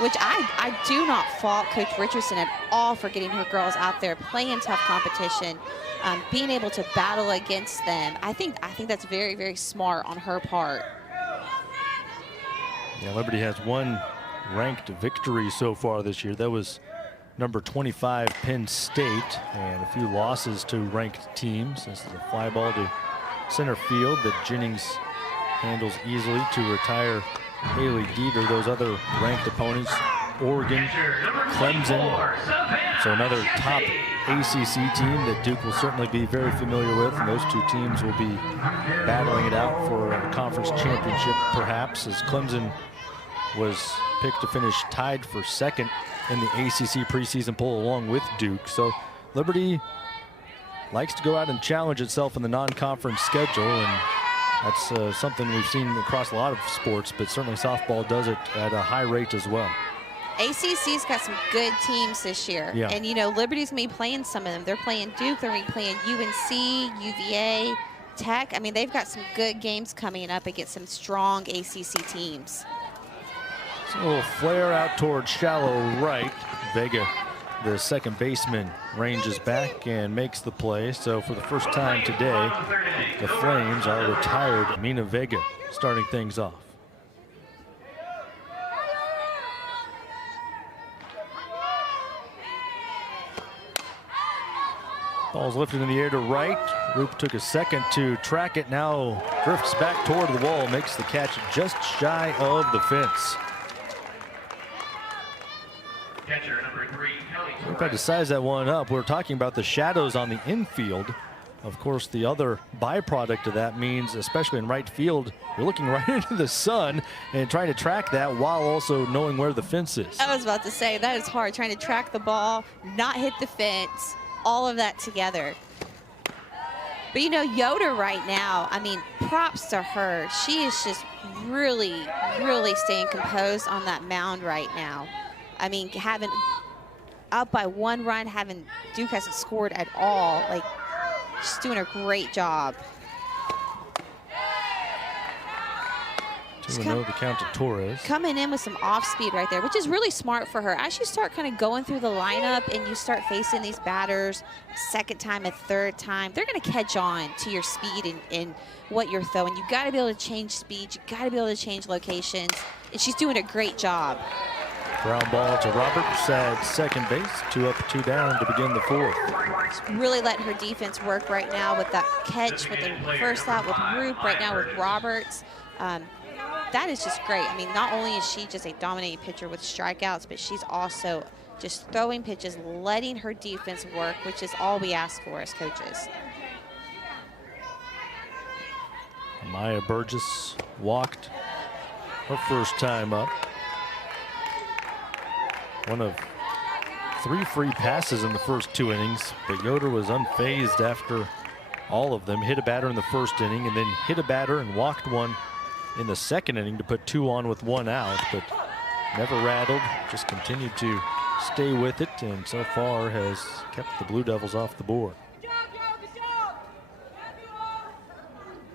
which I do not fault Coach Richardson at all for getting her girls out there playing tough competition, being able to battle against them. I think that's very, very smart on her part. Yeah, Liberty has 1 ranked victory so far this year. That was number 25 Penn State, and a few losses to ranked teams. This is a fly ball to center field that Jennings handles easily to retire Haley Dieter. Those other ranked opponents, Oregon, Clemson. So another top ACC team that Duke will certainly be very familiar with, and those 2 teams will be battling it out for a conference championship perhaps, as Clemson was picked to finish tied for 2nd in the ACC preseason poll along with Duke. So Liberty likes to go out and challenge itself in the non-conference schedule, and that's something we've seen across a lot of sports, but certainly softball does it at a high rate as well. ACC's got some good teams this year. Yeah. And, you know, Liberty's going to be playing some of them. They're playing Duke. They're going to be playing UNC, UVA, Tech. I mean, they've got some good games coming up against some strong ACC teams. So a little flare out towards shallow right. Vega, the second baseman, ranges back and makes the play. So for the first time today, the Flames are retired. Mina Vega starting things off. Ball's lifted in the air to right. Roop took a second to track it. Now drifts back toward the wall, makes the catch just shy of the fence. Catcher number 3, Kelly We've had to size that one up. We're talking about the shadows on the infield. Of course, the other byproduct of that means, especially in right field, you're looking right into the sun and trying to track that while also knowing where the fence is. I was about to say, that is hard, trying to track the ball, not hit the fence, all of that together. But, you know, Yoder right now, I mean, props to her. She is just really, really staying composed on that mound right now. I mean, having up by 1 run, having Duke hasn't scored at all. Like, she's doing a great job. 2-0 the count to Torres. Coming in with some off speed right there, which is really smart for her. As you start kind of going through the lineup and you start facing these batters second time, a third time, they're going to catch on to your speed and what you're throwing. You got to be able to change speed. You got to be able to change locations. And she's doing a great job. Ground ball to Roberts at second base. 2 up, 2 down to begin the 4th. Really letting her defense work right now with that catch with the first out with Roop, right now with Roberts. That is just great. I mean, not only is she just a dominating pitcher with strikeouts, but she's also just throwing pitches, letting her defense work, which is all we ask for as coaches. Maya Burgess walked her first time up. One of 3 free passes in the first 2 innings, but Yoder was unfazed after all of them. Hit a batter in the first inning and then hit a batter and walked one in the second inning to put 2 on with 1 out, but never rattled, just continued to stay with it, and so far has kept the Blue Devils off the board.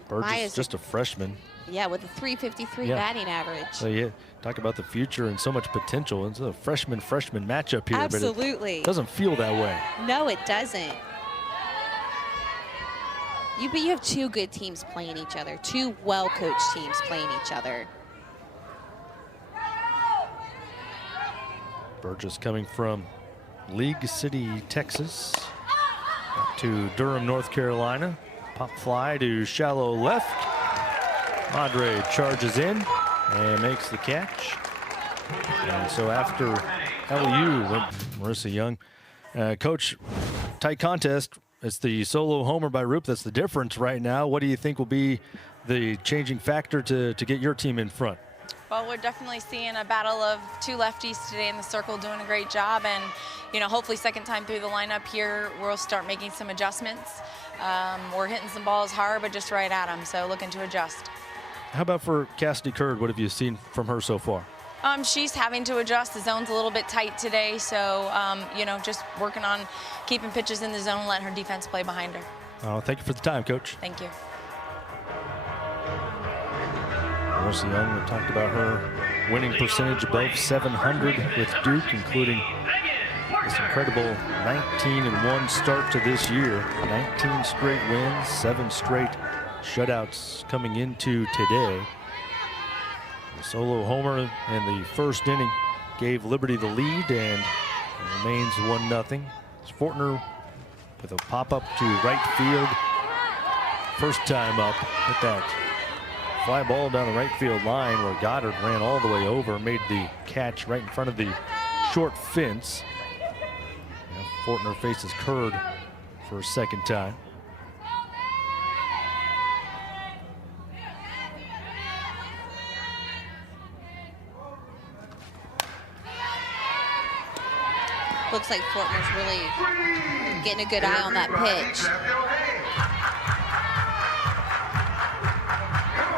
Burgess, just a freshman. Yeah, with a 353 batting average. So yeah, talk about the future and so much potential. It's a freshman matchup here. Absolutely. But it doesn't feel that way. No, it doesn't. But you have 2 good teams playing each other, 2 well-coached teams playing each other. Burgess coming from League City, Texas, up to Durham, North Carolina. Pop fly to shallow left. Madre charges in and makes the catch. And so after LU went Marissa Young, coach, tight contest. it's the solo homer by Roop that's the difference right now. What do you think will be the changing factor to get your team in front? Well, we're definitely seeing a battle of two lefties today in the circle doing a great job. And, you know, hopefully second time through the lineup here, we'll start making some adjustments. We're hitting some balls hard, but just right at them. So looking to adjust. How about for Cassidy Curd? What have you seen from her so far? She's having to adjust. The zone's a little bit tight today. So, you know, just working on keeping pitches in the zone, letting her defense play behind her. Oh, thank you for the time, Coach. Thank you. Marissa Young, we talked about her winning percentage above 700 with Duke, including this incredible 19-1 start to this year. 19 straight wins, 7 straight shutouts coming into today. The solo homer in the first inning gave Liberty the lead, and it remains 1-0. It's Fortner with a pop-up to right field. First time up with that fly ball down the right field line where Goddard ran all the way over, made the catch right in front of the short fence. Now Fortner faces Curd for a second time. Looks like Fortner's really getting a good eye on that pitch.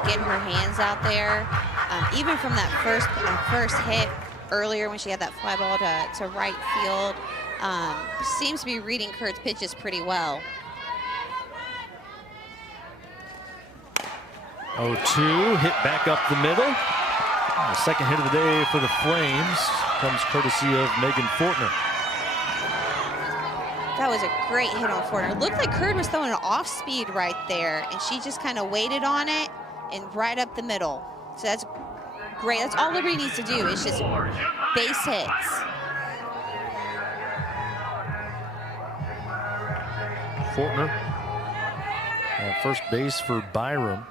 Getting her hands out there. Even from that first hit earlier when she had that fly ball to right field, seems to be reading Curt's pitches pretty well. 0-2, hit back up the middle. The second hit of the day for the Flames comes courtesy of Megan Fortner. That was a great hit on Fortner. It looked like Curd was throwing an off speed right there, and she just kind of waited on it and right up the middle. So that's great. That's all Liberty needs to do. It's just base hits. Fortner at first base for Byram.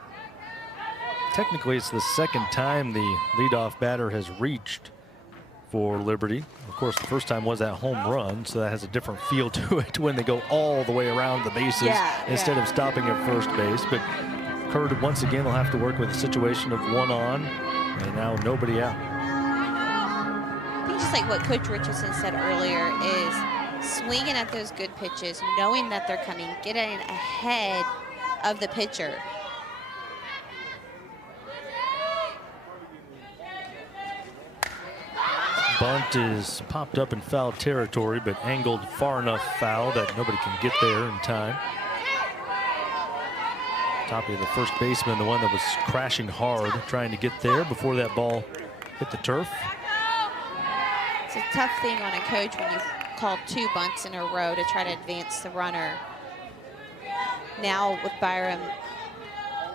Technically, it's the second time the leadoff batter has reached for Liberty. Of course, the first time was that home run, so that has a different feel to it when they go all the way around the bases instead of stopping at first base. But Curd, once again, will have to work with a situation of 1 on, and now nobody out. I think just like what Coach Richardson said earlier is swinging at those good pitches, knowing that they're coming, getting ahead of the pitcher. Bunt is popped up in foul territory, but angled far enough foul that nobody can get there in time. Top of the first baseman, the one that was crashing hard, trying to get there before that ball hit the turf. It's a tough thing on a coach when you've called 2 bunts in a row to try to advance the runner. Now with Byram,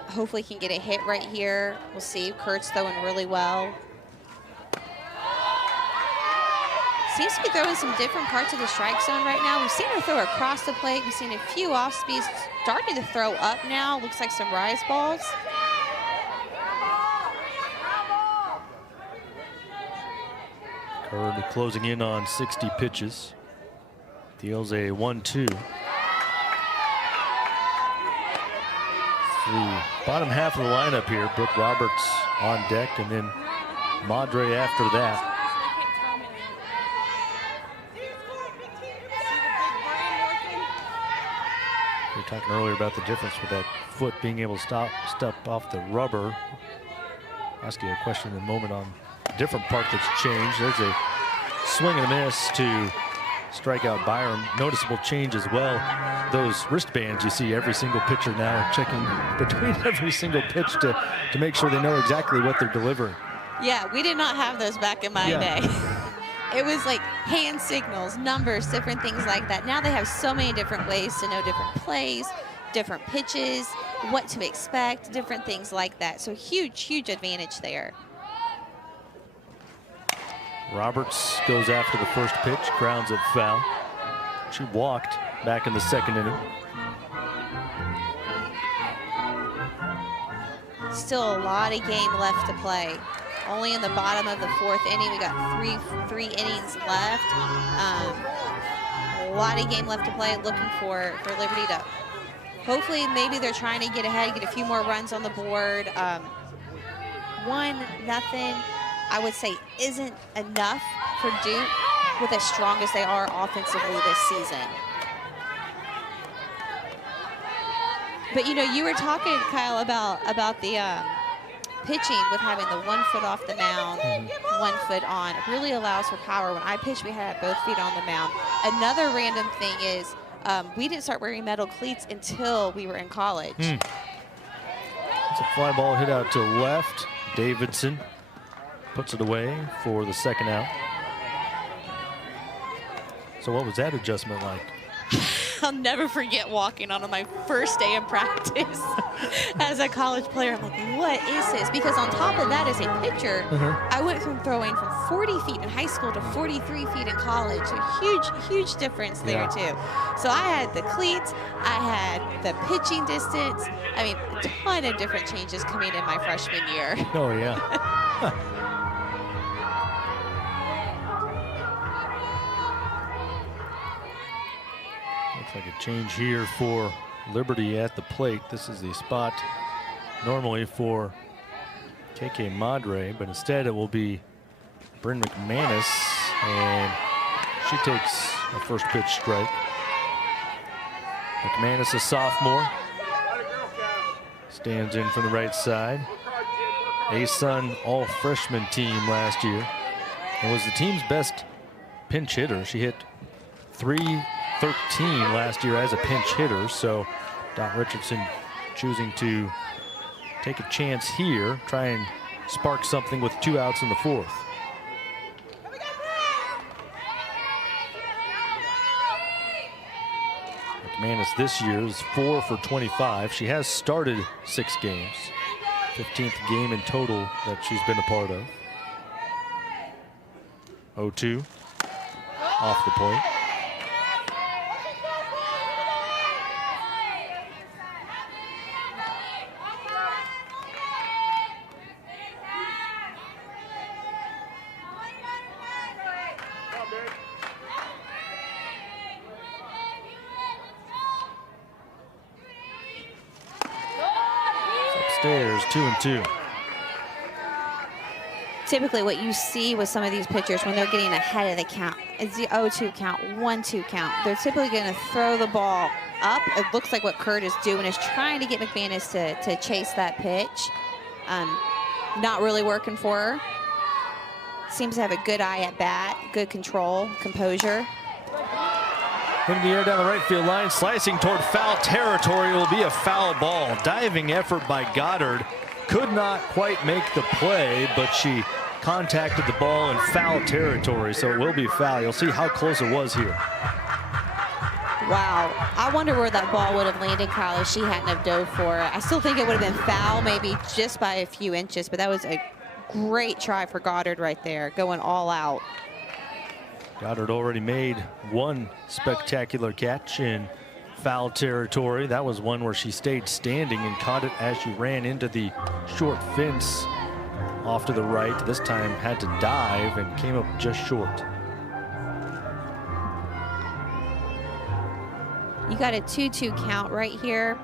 hopefully he can get a hit right here. We'll see. Curt's throwing really well. Seems to be throwing some different parts of the strike zone right now. We've seen her throw across the plate. We've seen a few off speeds, starting to throw up now. Looks like some rise balls. Curd closing in on 60 pitches. Deals a 1-2. The bottom half of the lineup here. Brooke Roberts on deck, and then Madre after that. We were talking earlier about the difference with that foot being able to step off the rubber. I'll ask you a question in a moment on a different part that's changed. There's a swing and a miss to strike out Byram. Noticeable change as well. Those wristbands you see every single pitcher now checking between every single pitch to make sure they know exactly what they're delivering. Yeah, we did not have those back in my day. It was like hand signals, numbers, different things like that. Now they have so many different ways to know different plays, different pitches, what to expect, different things like that. So huge, huge advantage there. Roberts goes after the first pitch, grounds it foul. She walked back in the second inning. Still a lot of game left to play. Only in the bottom of the 4th inning. We got three innings left. A lot of game left to play, looking for Liberty to hopefully maybe they're trying to get ahead, get a few more runs on the board. 1-0, I would say, isn't enough for Duke with as strong as they are offensively this season. But, you know, you were talking, Kyle, about the pitching with having the 1 foot off the mound, 1 foot on. It really allows for power. When I pitched, we had both feet on the mound. Another random thing is we didn't start wearing metal cleats until we were in college. It's a fly ball hit out to left. Davidson puts it away for the second out. So what was that adjustment like? I'll never forget walking on my first day in practice as a college player. I'm like, what is this? Because on top of that, as a pitcher, I went from throwing from 40 feet in high school to 43 feet in college. A huge, huge difference there, too. So I had the cleats, I had the pitching distance. I mean, a ton of different changes coming in my freshman year. Oh, yeah. Like a change here for Liberty at the plate. This is the spot normally for KK Madre, but instead it will be Bryn McManus, and she takes a first pitch strike. McManus, a sophomore, stands in from the right side. A-Sun all-freshman team last year and was the team's best pinch hitter. She hit .313 last year as a pinch hitter, so Dot Richardson choosing to take a chance here, try and spark something with 2 outs in the 4th. McManus this year is 4 for 25. She has started 6 games, 15th game in total that she's been a part of. 0-2 off the plate. Upstairs, 2-2. Typically what you see with some of these pitchers when they're getting ahead of the count is the 0-2 count, 1-2 count. They're typically going to throw the ball up. It looks like what Kurt is doing is trying to get McManus to chase that pitch. Not really working for her. Seems to have a good eye at bat, good control, composure. In the air down the right field line, slicing toward foul territory. It will be a foul ball. Diving effort by Goddard. Could not quite make the play, but she contacted the ball in foul territory, so it will be foul. You'll see how close it was here. Wow. I wonder where that ball would have landed, Kyle, if she hadn't have dove for it. I still think it would have been foul, maybe just by a few inches, but that was a great try for Goddard right there, going all out. Goddard already made one spectacular catch in foul territory. That was one where she stayed standing and caught it as she ran into the short fence off to the right. This time had to dive and came up just short. You got a 2-2 count right here.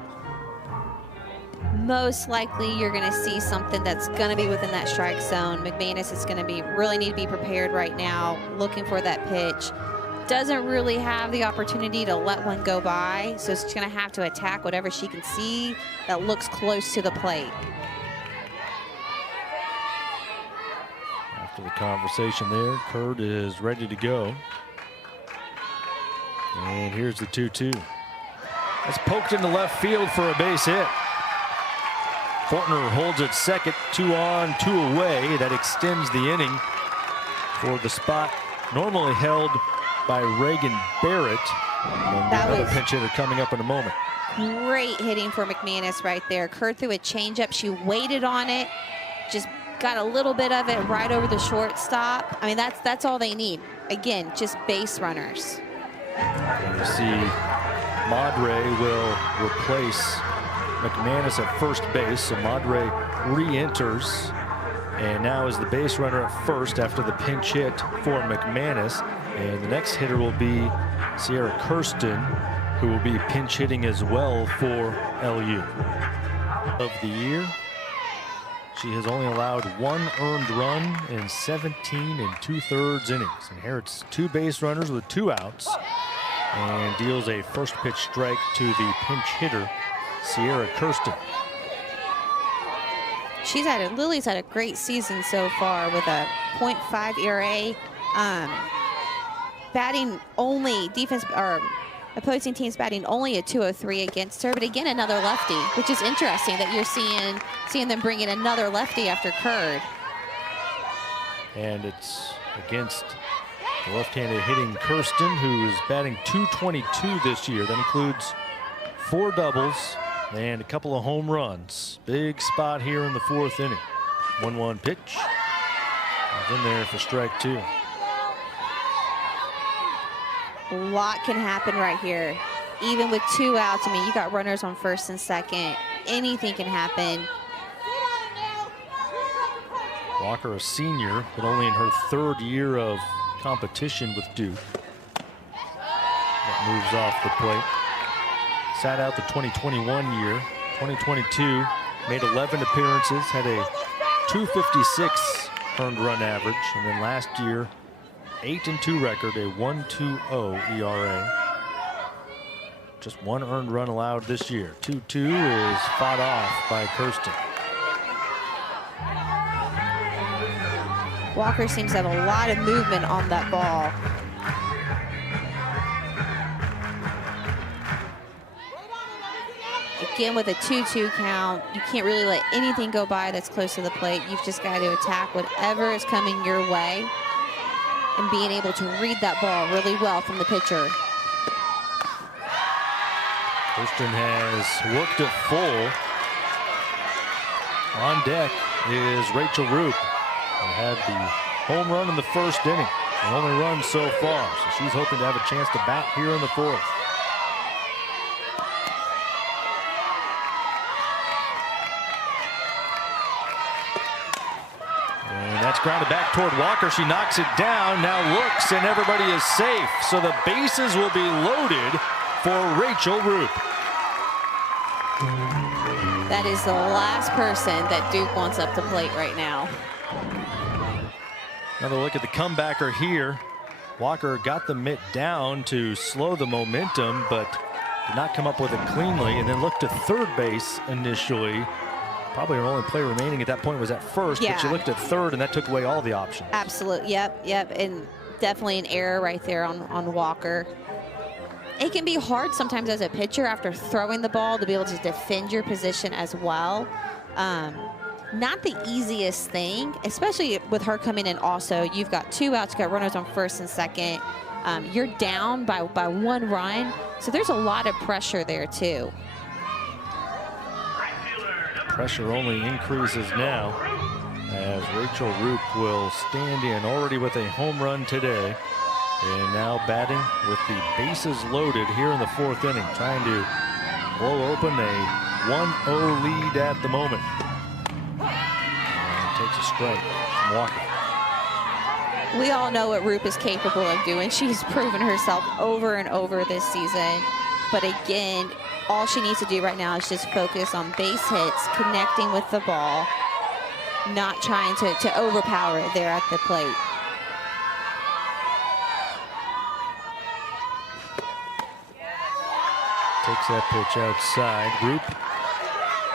Most likely you're going to see something that's going to be within that strike zone. McManus is going to really need to be prepared right now, looking for that pitch. Doesn't really have the opportunity to let one go by, so she's going to have to attack whatever she can see that looks close to the plate. After the conversation there, Kurt is ready to go. And here's the 2-2. It's poked into left field for a base hit. Fortner holds it second, 2 on, 2 away. That extends the inning for the spot normally held by Reagan Barrett. And another pinch hitter coming up in a moment. Great hitting for McManus right there. Kurt threw a changeup. She waited on it, just got a little bit of it right over the shortstop. I mean, that's all they need. Again, just base runners. And you see Madre will replace McManus at first base. So Madre re-enters and now is the base runner at first after the pinch hit for McManus. And the next hitter will be Sierra Kirsten, who will be pinch hitting as well for LU. Of the year, she has only allowed 1 earned run in 17 2/3 innings. Inherits 2 base runners with 2 outs and deals a first pitch strike to the pinch hitter, Sierra Kirsten. Lily's had a great season so far with a .5 ERA. Batting only opposing teams batting only a 203 against her. But again, another lefty, which is interesting that you're seeing them bring in another lefty after Curd. And it's against the left-handed hitting Kirsten, who's batting .222 this year. That includes 4 doubles and a couple of home runs. Big spot here in the 4th inning. 1-1 pitch. Was in there for strike 2. A lot can happen right here. Even with 2 outs, I mean, you got runners on first and second. Anything can happen. Walker, a senior, but only in her 3rd year of competition with Duke. That moves off the plate. Sat out the 2021 year. 2022 made 11 appearances, had a .256 earned run average, and then last year 8-2 record, a 1.20 ERA. Just 1 earned run allowed this year. 2-2 is fought off by Kirsten. Walker seems to have a lot of movement on that ball. Again, with a 2-2 count, you can't really let anything go by that's close to the plate. You've just got to attack whatever is coming your way and being able to read that ball really well from the pitcher. Kirsten has worked it full. On deck is Rachel Roop, who had the home run in the 1st inning. The only run so far, so she's hoping to have a chance to bat here in the 4th. And that's grounded back toward Walker. She knocks it down, now looks, and everybody is safe. So the bases will be loaded for Rachel Roop. That is the last person that Duke wants up the plate right now. Another look at the comebacker here. Walker got the mitt down to slow the momentum, but did not come up with it cleanly, and then looked to 3rd base initially. Probably her only play remaining at that point was at first, yeah. But she looked at 3rd, and that took away all the options. Absolutely, yep, and definitely an error right there on Walker. It can be hard sometimes as a pitcher after throwing the ball to be able to defend your position as well. Not the easiest thing, especially with her coming in also. You've got 2 outs, you've got runners on first and second. You're down by 1 run, so there's a lot of pressure there too. Pressure only increases now as Rachel Roop will stand in already with a home run today. And now batting with the bases loaded here in the 4th inning, trying to blow open a 1-0 lead at the moment. And takes a strike from Walker. We all know what Roop is capable of doing. She's proven herself over and over this season. But again, all she needs to do right now is just focus on base hits, connecting with the ball, not trying to overpower it there at the plate. Takes that pitch outside. Roop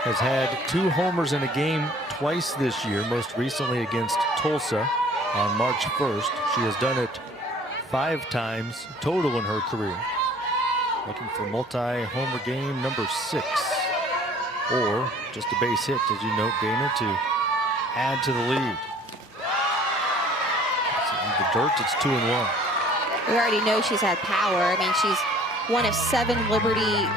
has had 2 homers in a game twice this year, most recently against Tulsa on March 1st. She has done it 5 times total in her career. Looking for multi-homer game number 6, or just a base hit, as you note, Dana, to add to the lead. In the dirt, it's 2-1. We already know she's had power. I mean, she's one of 7 Liberty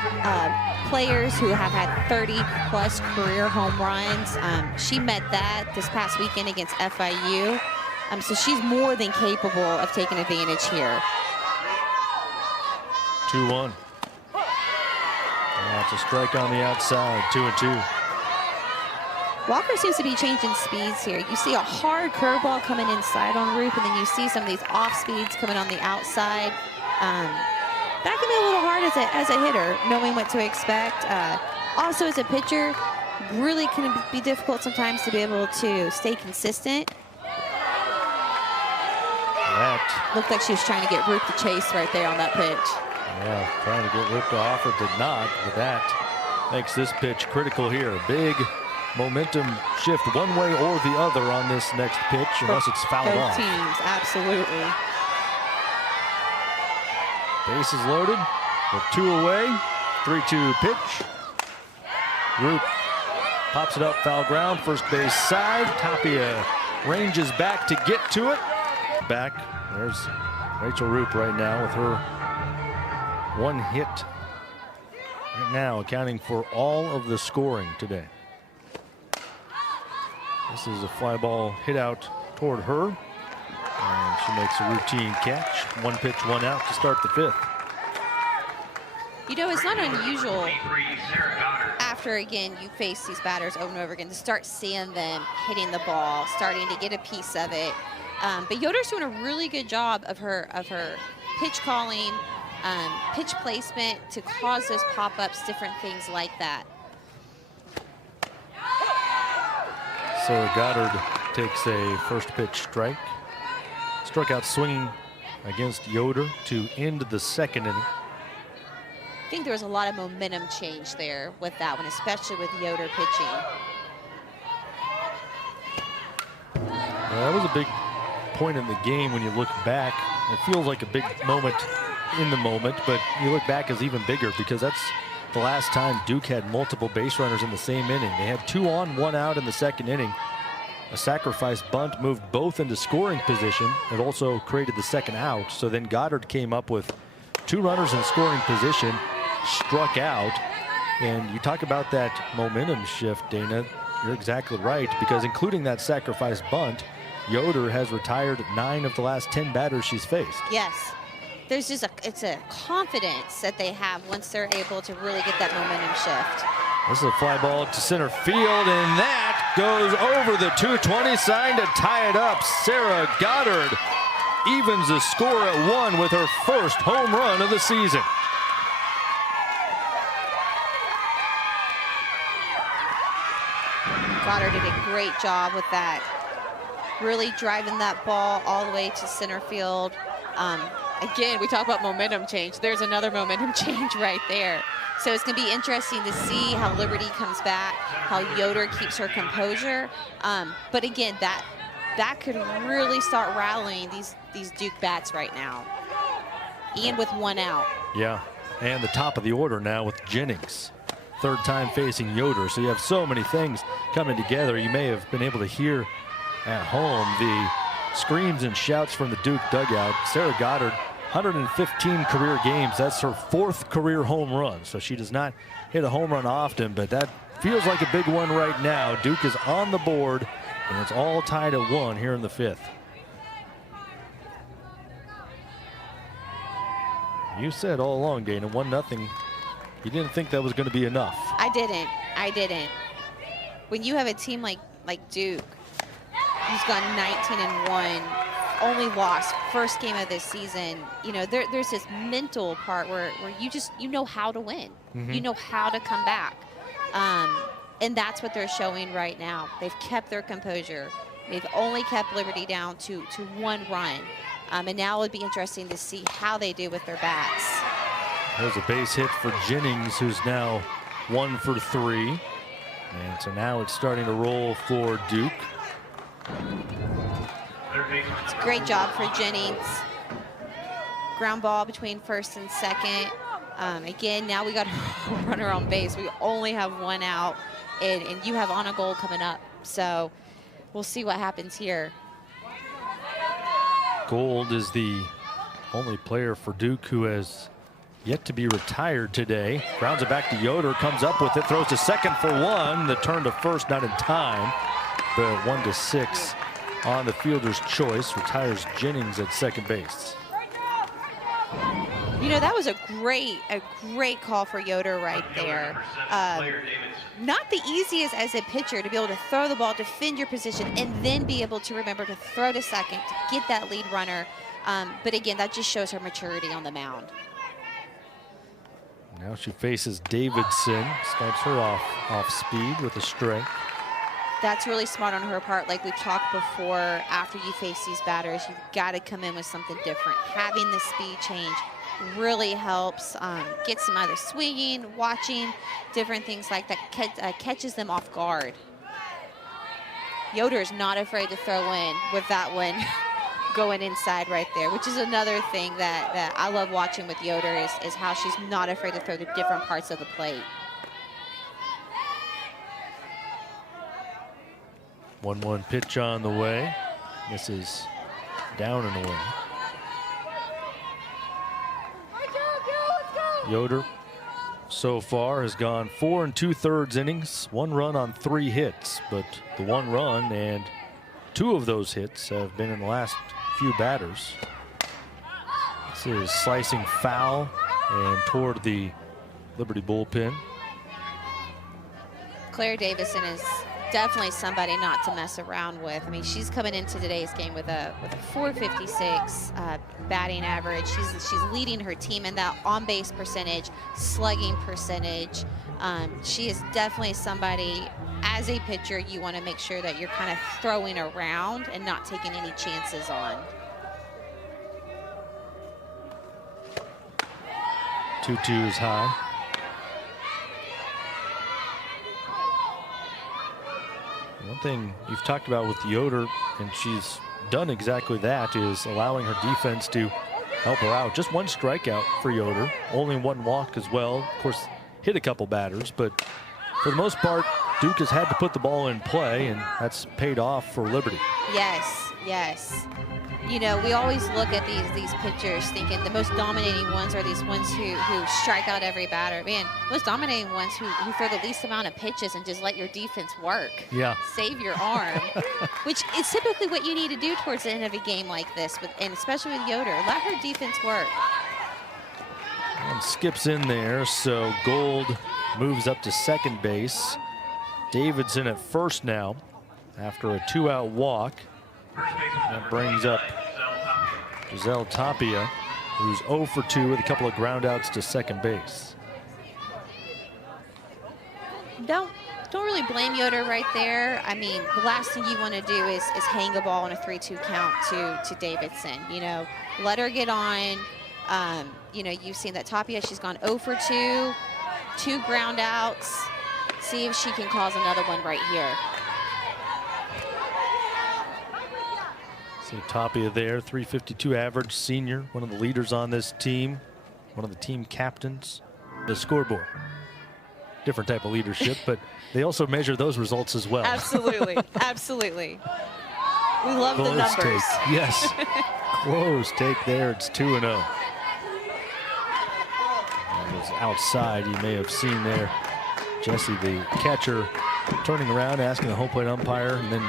players who have had 30-plus career home runs. She met that this past weekend against FIU. So she's more than capable of taking advantage here. 2-1. That's a strike on the outside, 2-2. Walker seems to be changing speeds here. You see a hard curveball coming inside on Roop, and then you see some of these off speeds coming on the outside. as a hitter, knowing what to expect. Also, as a pitcher, really can be difficult sometimes to be able to stay consistent. That Looked like she was trying to get Roop to chase right there on that pitch. Yeah, trying to get Roop to offer, did not, but that makes this pitch critical here. Big momentum shift one way or the other on this next pitch, unless it's fouled Both off. teams, absolutely. Bases loaded with 2 away. 3-2 pitch. Roop pops it up, foul ground, first base side. Tapia ranges back to get to it. Back, there's Rachel Roop right now with her 1 hit. Right now accounting for all of the scoring today. This is a fly ball hit out toward her. And she makes a routine catch. 1 pitch, 1 out to start the 5th. You know, it's not unusual after, again, you face these batters over and over again to start seeing them hitting the ball, starting to get a piece of it. But Yoder's doing a really good job of her pitch calling, pitch placement to cause those pop-ups, different things like that. Sarah Goddard takes a first pitch strike. Struck out swinging against Yoder to end the 2nd inning. I think there was a lot of momentum change there with that one, especially with Yoder pitching. That was a big point in the game when you look back. It feels like a big moment in the moment, but you look back as even bigger because that's the last time Duke had multiple base runners in the same inning. They had 2 on, 1 out in the 2nd inning. A sacrifice bunt moved both into scoring position. It also created the 2nd out. So then Goddard came up with 2 runners in scoring position, struck out. And you talk about that momentum shift, Dana. You're exactly right, because including that sacrifice bunt, Yoder has retired 9 of the last 10 batters she's faced. Yes. There's just it's a confidence that they have once they're able to really get that momentum shift. This is a fly ball to center field, and that goes over the 220 sign to tie it up. Sarah Goddard evens the score at 1 with her first home run of the season. Goddard did a great job with that, really driving that ball all the way to center field. Again, we talk about momentum change. There's another momentum change right there. So it's going to be interesting to see how Liberty comes back, how Yoder keeps her composure. But again, that could really start rallying these Duke bats right now. And with 1 out. Yeah, and the top of the order now with Jennings. 3rd time facing Yoder. So you have so many things coming together. You may have been able to hear at home the screams and shouts from the Duke dugout. Sarah Goddard, 115 career games. That's her 4th career home run. So she does not hit a home run often, but that feels like a big one right now. Duke is on the board, and it's all tied at 1 here in the 5th. You said all along, Dana, 1-0. You didn't think that was going to be enough. I didn't. When you have a team like Duke, who's gone 19-1, only lost first game of this season, you know, there's this mental part where you know how to win. You know how to come back. And that's what they're showing right now. They've kept their composure. They've only kept Liberty down to 1 run. And now it would be interesting to see how they do with their bats. There's a base hit for Jennings, who's now 1 for 3. And so now it's starting to roll for Duke. It's a great job for Jennings. Ground ball between 1st and 2nd. Again, now we got a runner on base. We only have 1 out, and you have on a goal coming up. So we'll see what happens here. Gold is the only player for Duke who has yet to be retired today. Grounds it back to Yoder, comes up with it, throws to 2nd for 1. The turn to 1st not in time, but 1-6 on the fielder's choice. Retires Jennings at 2nd base. You know, that was a great call for Yoder right there. Not the easiest as a pitcher to be able to throw the ball, defend your position, and then be able to remember to throw to 2nd to get that lead runner. But again, that just shows her maturity on the mound. Now she faces Davidson. Starts her off speed with a strike. That's really smart on her part. Like we've talked before, after you face these batters, you've got to come in with something different. Having the speed change really helps get some either swinging, watching, different things like that, catches them off guard. Yoder is not afraid to throw in with that one going inside right there, which is another thing that I love watching with Yoder is how she's not afraid to throw the different parts of the plate. 1-1 pitch on the way. This is down and away. Yoder so far has gone 4 2/3 innings, 1 run on 3 hits, but the 1 run and 2 of those hits have been in the last few batters. This is slicing foul and toward the Liberty bullpen. Claire Davison is definitely somebody not to mess around with. I mean, she's coming into today's game with a 456 batting average. She's leading her team in that on-base percentage, slugging percentage. She is definitely somebody, as a pitcher, you want to make sure that you're kind of throwing around and not taking any chances on. 2-2 is high. One thing you've talked about with Yoder, and she's done exactly that, is allowing her defense to help her out. Just 1 strikeout for Yoder, only 1 walk as well. Of course, hit a couple batters, but for the most part, Duke has had to put the ball in play, and that's paid off for Liberty. Yes, yes. You know, we always look at these pitchers thinking the most dominating ones are these ones who strike out every batter. Man, most dominating ones who throw the least amount of pitches and just let your defense work. Yeah. Save your arm, which is typically what you need to do towards the end of a game like this, and especially with Yoder. Let her defense work. And skips in there, so Gold moves up to second base. Davidson at first now after a 2-out walk. That brings up Giselle Tapia, who's 0 for 2 with a couple of ground outs to second base. Don't really blame Yoder right there. I mean, the last thing you want to do is hang a ball on a 3-2 count to Davidson. You know, let her get on. You know, you've seen that Tapia, she's gone 0 for 2, 2 ground outs. See if she can cause another one right here. See Tapia there, 352 average, senior, one of the leaders on this team, one of the team captains. The scoreboard, different type of leadership, but they also measure those results as well. Absolutely, absolutely. We love the numbers. Take, yes, close take there. It's 2-0. That was outside. You may have seen there, Jesse, the catcher, turning around, asking the home plate umpire, and then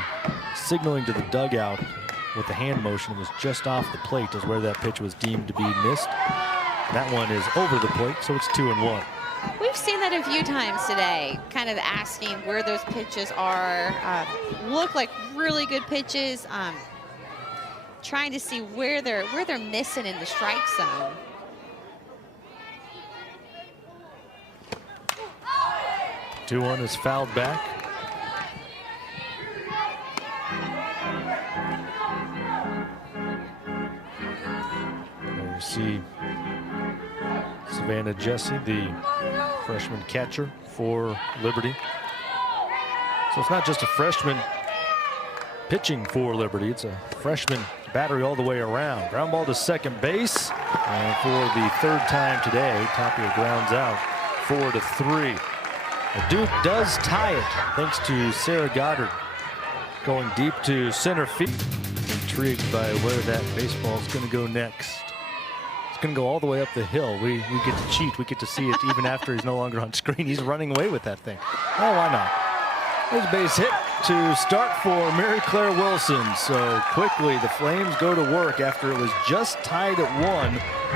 signaling to the dugout with the hand motion. It was just off the plate is where that pitch was deemed to be missed. That one is over the plate, so it's 2-1. We've seen that a few times today, kind of asking where those pitches are. Look like really good pitches. Trying to see where they're missing in the strike zone. Two-1 is fouled back. There you see Savannah Jesse, the freshman catcher for Liberty. So it's not just a freshman pitching for Liberty, it's a freshman battery all the way around. Ground ball to second base, and for the 3rd time today, Tapia grounds out 4-3. Duke does tie it thanks to Sarah Goddard going deep to center field. Intrigued by where that baseball is going to go next. It's going to go all the way up the hill. We get to cheat. We get to see it even after he's no longer on screen. He's running away with that thing. Oh, why not? There's a base hit to start for Mary Claire Wilson. So quickly the Flames go to work after it was just tied at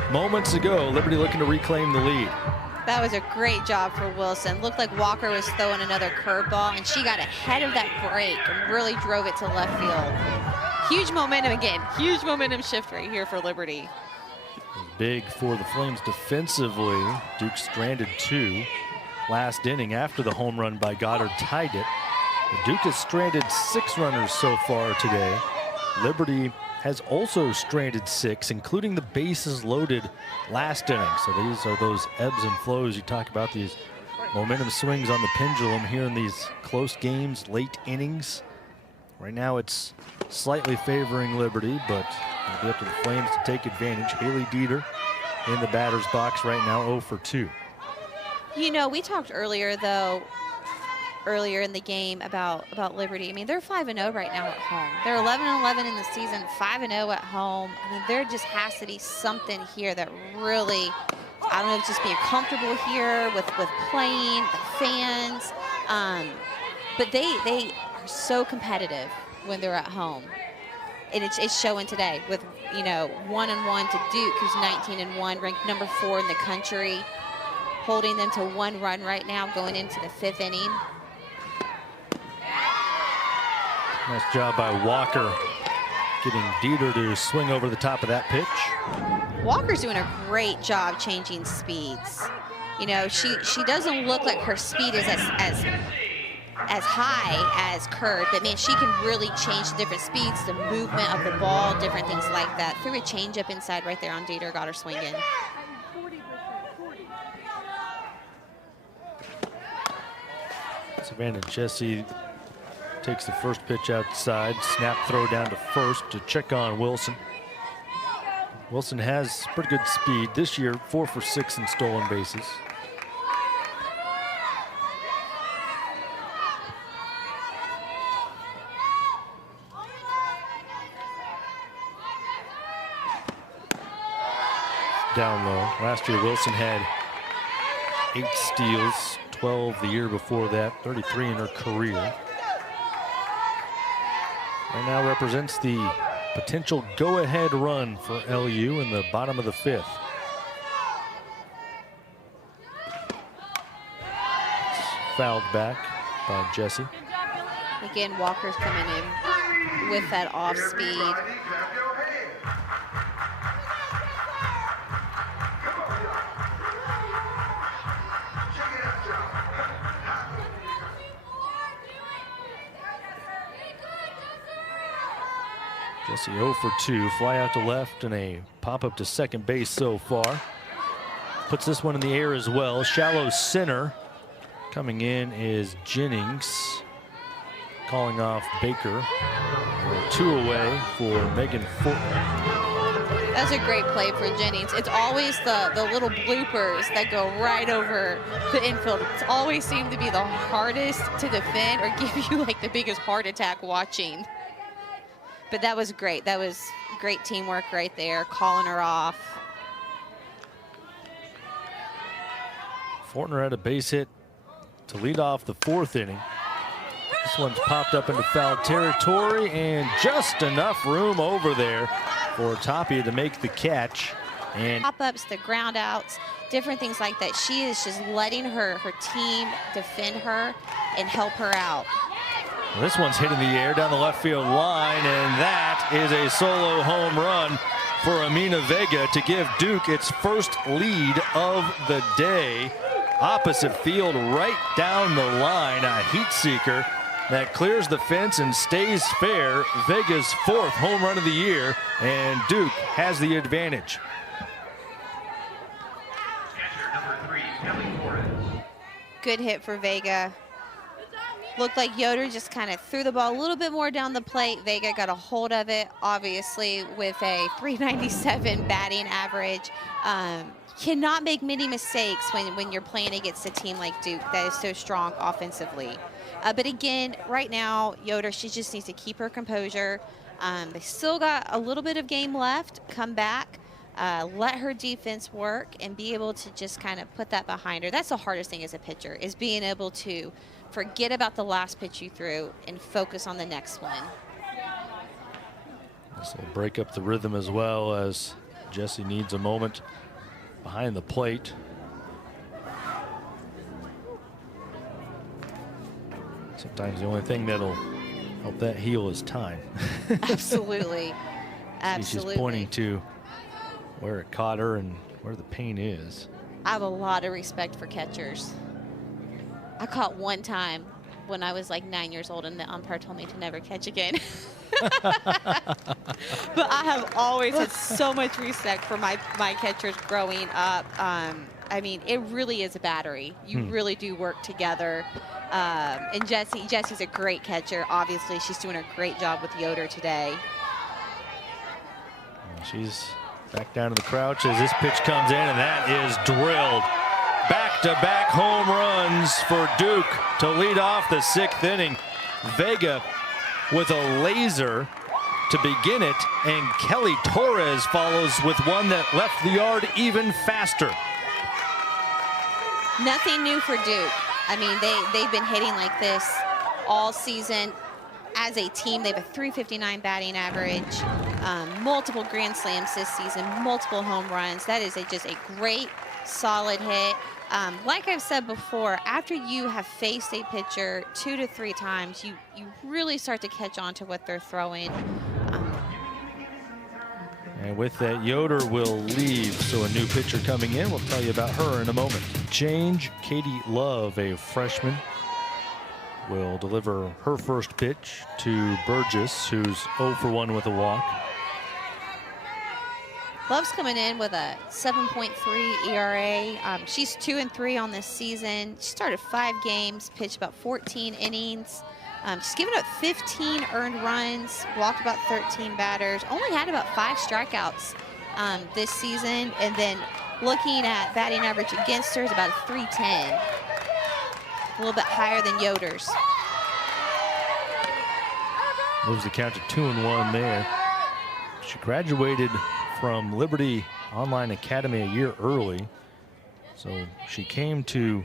1 moments ago. Liberty looking to reclaim the lead. That was a great job for Wilson. Looked like Walker was throwing another curveball, and she got ahead of that break and really drove it to left field. Huge momentum again. Huge momentum shift right here for Liberty. big for the Flames defensively. Duke stranded 2 last inning after the home run by Goddard tied it. But Duke has stranded 6 runners so far today. Liberty has also stranded 6, including the bases loaded last inning. So these are those ebbs and flows you talk about, these momentum swings on the pendulum here in these close games, late innings. Right now it's slightly favoring Liberty, but it'll be up to the Flames to take advantage. Haley Dieter in the batter's box right now, 0 for 2. You know, we talked earlier in the game about Liberty. I mean, they're 5-0 right now at home. They're 11-11 in the season, 5-0 at home. I mean, there just has to be something here that really, I don't know, if just being comfortable here with playing, the fans. But they are so competitive when they're at home. And it's showing today with, you know, 1-1 to Duke, who's 19-1, ranked number 4 in the country, holding them to 1 run right now going into the 5th inning. Nice job by Walker getting Dieter to swing over the top of that pitch. Walker's doing a great job changing speeds. You know, she doesn't look like her speed is as high as Kurd, but man, she can really change the different speeds, the movement of the ball, different things like that. Threw a changeup inside right there on Dieter, got her swinging. Savannah Jesse takes the first pitch outside, snap throw down to first to check on Wilson. Wilson has pretty good speed this year, 4 for 6 in stolen bases. Down low. Last year Wilson had 8 steals, 12 the year before that, 33 in her career. Right now represents the potential go-ahead run for LU in the bottom of the 5th. It's fouled back by Jesse. Again, Walker's coming in with that off speed. Jesse 0 for 2, fly out to left and a pop up to second base so far. Puts this one in the air as well. Shallow center. Coming in is Jennings. Calling off Baker. 2 away for Megan Fortner. That's a great play for Jennings. It's always the little bloopers that go right over the infield. It's always seemed to be the hardest to defend or give you like the biggest heart attack watching. But that was great. That was great teamwork right there, calling her off. Fortner had a base hit to lead off the 4th inning. This one's popped up into foul territory and just enough room over there for Tapia to make the catch. And Pop-ups, the ground outs, different things like that. She is just letting her team defend her and help her out. This one's hit in the air down the left field line, and that is a solo home run for Amina Vega to give Duke its first lead of the day. Opposite field, right down the line, a heat seeker that clears the fence and stays fair. Vega's 4th home run of the year, and Duke has the advantage. Good hit for Vega. Looked like Yoder just kind of threw the ball a little bit more down the plate. Vega got a hold of it, obviously, with a .397 batting average. Cannot make many mistakes when you're playing against a team like Duke that is so strong offensively. But again, right now, Yoder, she just needs to keep her composure. They still got a little bit of game left. Come back, let her defense work, and be able to just kind of put that behind her. That's the hardest thing as a pitcher, is being able to forget about the last pitch you threw and focus on the next one. This will break up the rhythm as well, as Jesse needs a moment behind the plate. Sometimes the only thing that'll help that heal is time. Absolutely. Absolutely. She's pointing to where it caught her and where the pain is. I have a lot of respect for catchers. I caught one time when I was like 9 years old, and the umpire told me to never catch again. But I have always had so much respect for my catchers growing up. I mean, it really is a battery. You really do work together. And Jessie's a great catcher. Obviously, she's doing a great job with Yoder today. She's back down to the crouch as this pitch comes in, and that is drilled. Back-to-back home runs for Duke to lead off the 6th inning. Vega with a laser to begin it, and Kelly Torres follows with one that left the yard even faster. Nothing new for Duke. I mean, they've been hitting like this all season. As a team, they have a .359 batting average, multiple grand slams this season, multiple home runs. That is just a great, solid hit. Like I've said before, after you have faced a pitcher 2 to 3 times, you really start to catch on to what they're throwing. And with that, Yoder will leave, so a new pitcher coming in. We'll tell you about her in a moment. Change. Katie Love, a freshman, will deliver her first pitch to Burgess, who's 0 for 1 with a walk. Love's coming in with a 7.3 ERA. She's 2-3 on this season. She started 5 games, pitched about 14 innings. She's given up 15 earned runs, walked about 13 batters, only had about 5 strikeouts this season. And then looking at batting average against her is about a .310. A little bit higher than Yoder's. Moves the count to 2-1 there. She graduated from Liberty Online Academy a year early. So she came to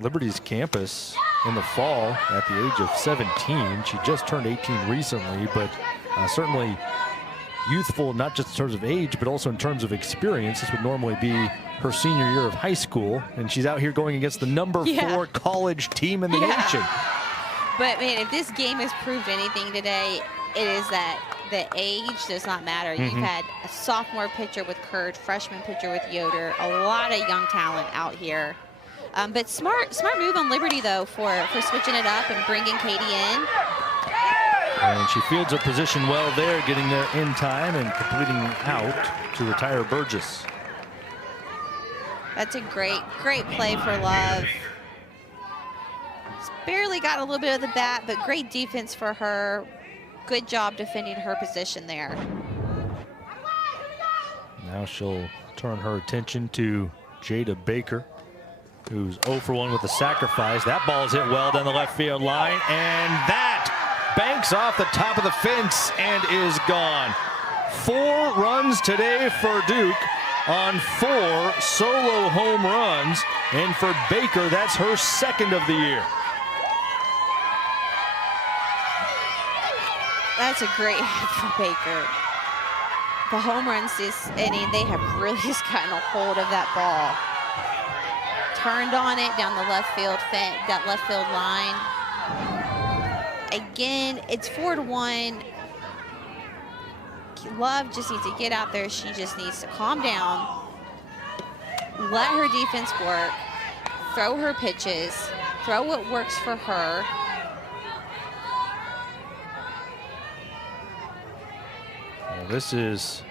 Liberty's campus in the fall at the age of 17. She just turned 18 recently, but certainly youthful, not just in terms of age, but also in terms of experience. This would normally be her senior year of high school, and she's out here going against the number 4 college team in the nation. But man, if this game has proved anything today, it is that the age does not matter. You've had a sophomore pitcher with Kurd, freshman pitcher with Yoder, a lot of young talent out here. But smart move on Liberty, though, for switching it up and bringing Katie in. And she fields her position well there, getting there in time and completing out to retire Burgess. That's a great play for Love. She's barely got a little bit of the bat, but great defense for her. Good job defending her position there. Now she'll turn her attention to Jada Baker, who's 0 for 1 with a sacrifice. That ball's hit well down the left field line, and that banks off the top of the fence and is gone. 4 runs today for Duke on 4 solo home runs, and for Baker, that's her 2nd of the year. That's a great hit for Baker. The home runs this inning, they have really just gotten a hold of that ball. Turned on it down the left field fence, that left field line. Again, it's 4-1. Love just needs to get out there. She just needs to calm down, let her defense work, throw her pitches, throw what works for her. Well, this is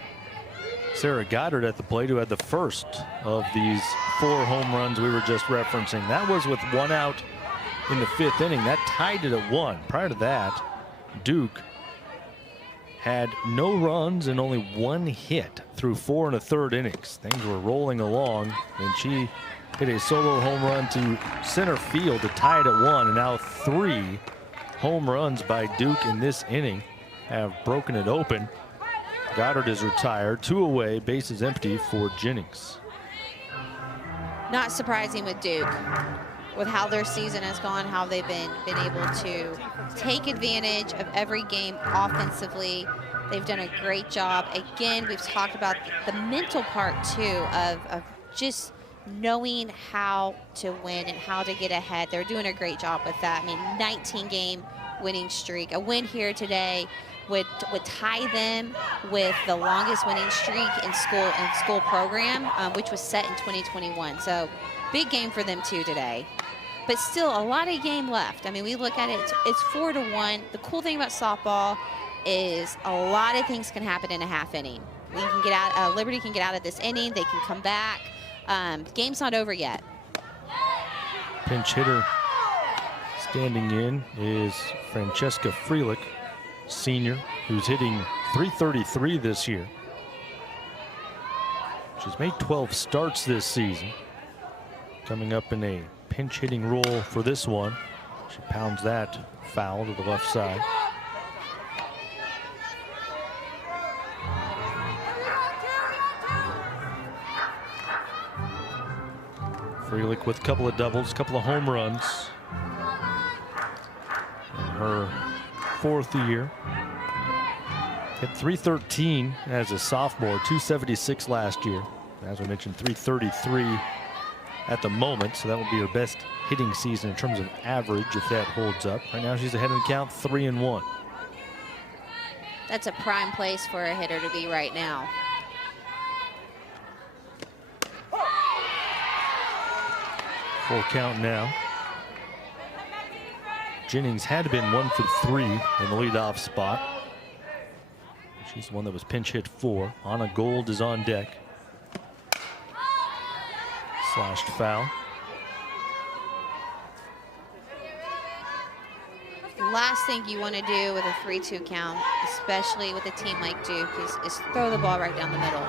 Sarah Goddard at the plate, who had the first of these 4 home runs we were just referencing. That was with 1 out in the 5th inning. That tied it at 1. Prior to that, Duke had no runs and only 1 hit through 4 1/3 innings. Things were rolling along, and she hit a solo home run to center field to tie it at 1. And now 3 home runs by Duke in this inning have broken it open. Goddard is retired, 2 away, bases empty for Jennings. Not surprising with Duke, with how their season has gone, how they've been able to take advantage of every game offensively. They've done a great job. Again, we've talked about the mental part too of just knowing how to win and how to get ahead. They're doing a great job with that. I mean, 19-game winning streak. A win here today would tie them with the longest winning streak in school program, which was set in 2021. So big game for them too today. But still a lot of game left. I mean, we look at it, it's 4-1. The cool thing about softball is a lot of things can happen in a half inning. We can get out, Liberty can get out of this inning, they can come back. Game's not over yet. Pinch hitter standing in is Francesca Freelich, senior, who's hitting .333 this year. She's made 12 starts this season. Coming up in a pinch hitting role for this one. She pounds that foul to the left side. Freelich with a couple of doubles, a couple of home runs in her 4th year. Hit .313 as a sophomore, .276 last year. As we mentioned, .333 at the moment, so that would be her best hitting season in terms of average if that holds up. Right now she's ahead in the count, 3-1. That's a prime place for a hitter to be right now. Full count now. Jennings had been 1 for 3 in the leadoff spot. She's the one that was pinch hit for. Anna Gold is on deck. Slashed foul. Last thing you want to do with a 3-2 count, especially with a team like Duke, is throw the ball right down the middle.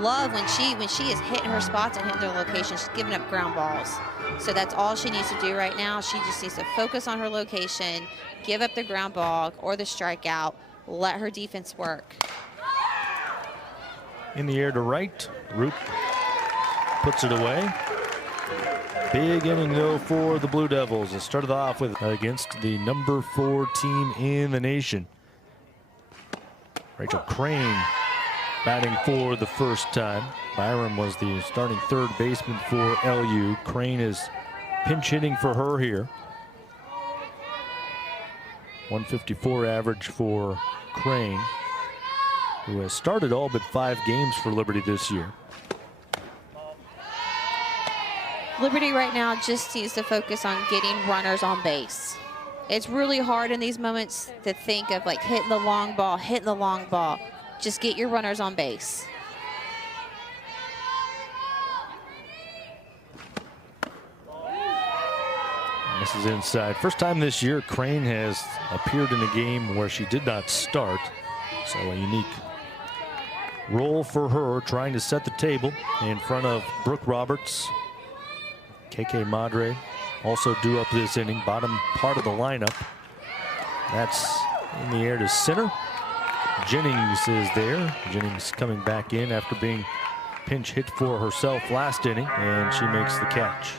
Love when she is hitting her spots and hitting their locations, she's giving up ground balls. So that's all she needs to do right now. She just needs to focus on her location, give up the ground ball or the strikeout, let her defense work. In the air to right, Root puts it away. Big inning though for the Blue Devils. It started off with against the number 4 team in the nation. Rachel Crane batting for the first time. Byram was the starting 3rd baseman for LU. Crane is pinch hitting for her here. 154 average for Crane, who has started all but 5 games for Liberty this year. Liberty right now just needs to focus on getting runners on base. It's really hard in these moments to think of like hitting the long ball, hitting the long ball. Just get your runners on base. This is inside. First time this year Crane has appeared in a game where she did not start. So a unique role for her, trying to set the table in front of Brooke Roberts. KK Madre also due up this inning, bottom part of the lineup. That's in the air to center. Jennings is there. Jennings coming back in after being pinch hit for herself last inning, and she makes the catch.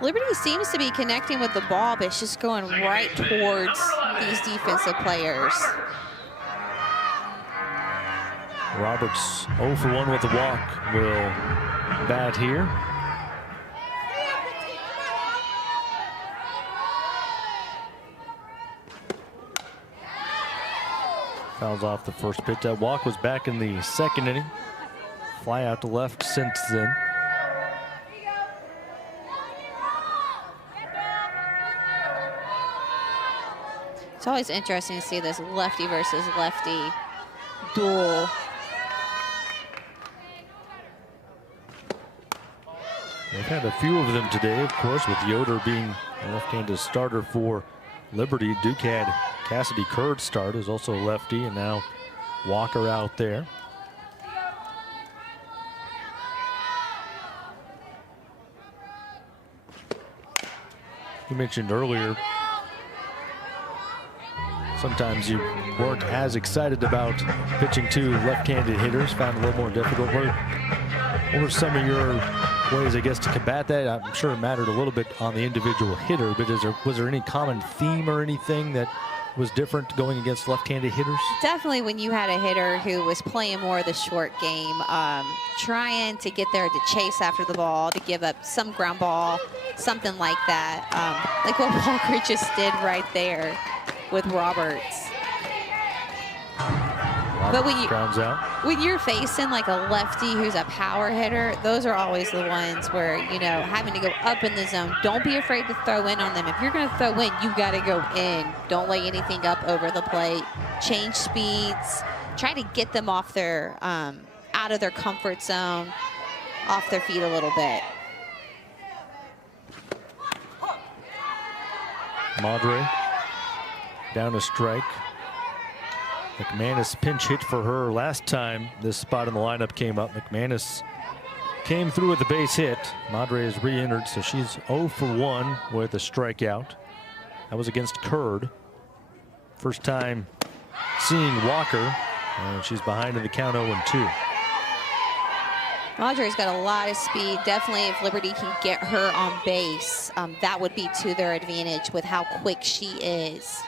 Liberty seems to be connecting with the ball, but it's just going right towards these defensive players. Roberts 0 for 1 with a walk will bat here. Fouls off the first pitch. That walk was back in the 2nd inning. Fly out to left since then. It's always interesting to see this lefty versus lefty duel. They've had a few of them today, of course, with Yoder being a left-handed starter for Liberty. Duke had Cassidy Curd start, is also a lefty, and now Walker out there. You mentioned earlier, sometimes you weren't as excited about pitching to left-handed hitters, found a little more difficult. What were some of your ways, I guess, to combat that? I'm sure it mattered a little bit on the individual hitter, but was there any common theme or anything that was different going against left-handed hitters? Definitely when you had a hitter who was playing more of the short game, trying to get there to chase after the ball, to give up some ground ball, something like that. Like what Walker just did right there with Roberts. But grounds out. when you're facing like a lefty who's a power hitter, those are always the ones where, you know, having to go up in the zone. Don't be afraid to throw in on them. If you're going to throw in, you got to go in. Don't lay anything up over the plate. Change speeds. Try to get them off their, out of their comfort zone, off their feet a little bit. Madre down a strike. McManus pinch hit for her last time this spot in the lineup came up. McManus came through with a base hit. Madre is re-entered, so she's 0 for 1 with a strikeout. That was against Curd. First time seeing Walker, and she's behind in the count 0-2. Madre's got a lot of speed. Definitely if Liberty can get her on base, that would be to their advantage with how quick she is.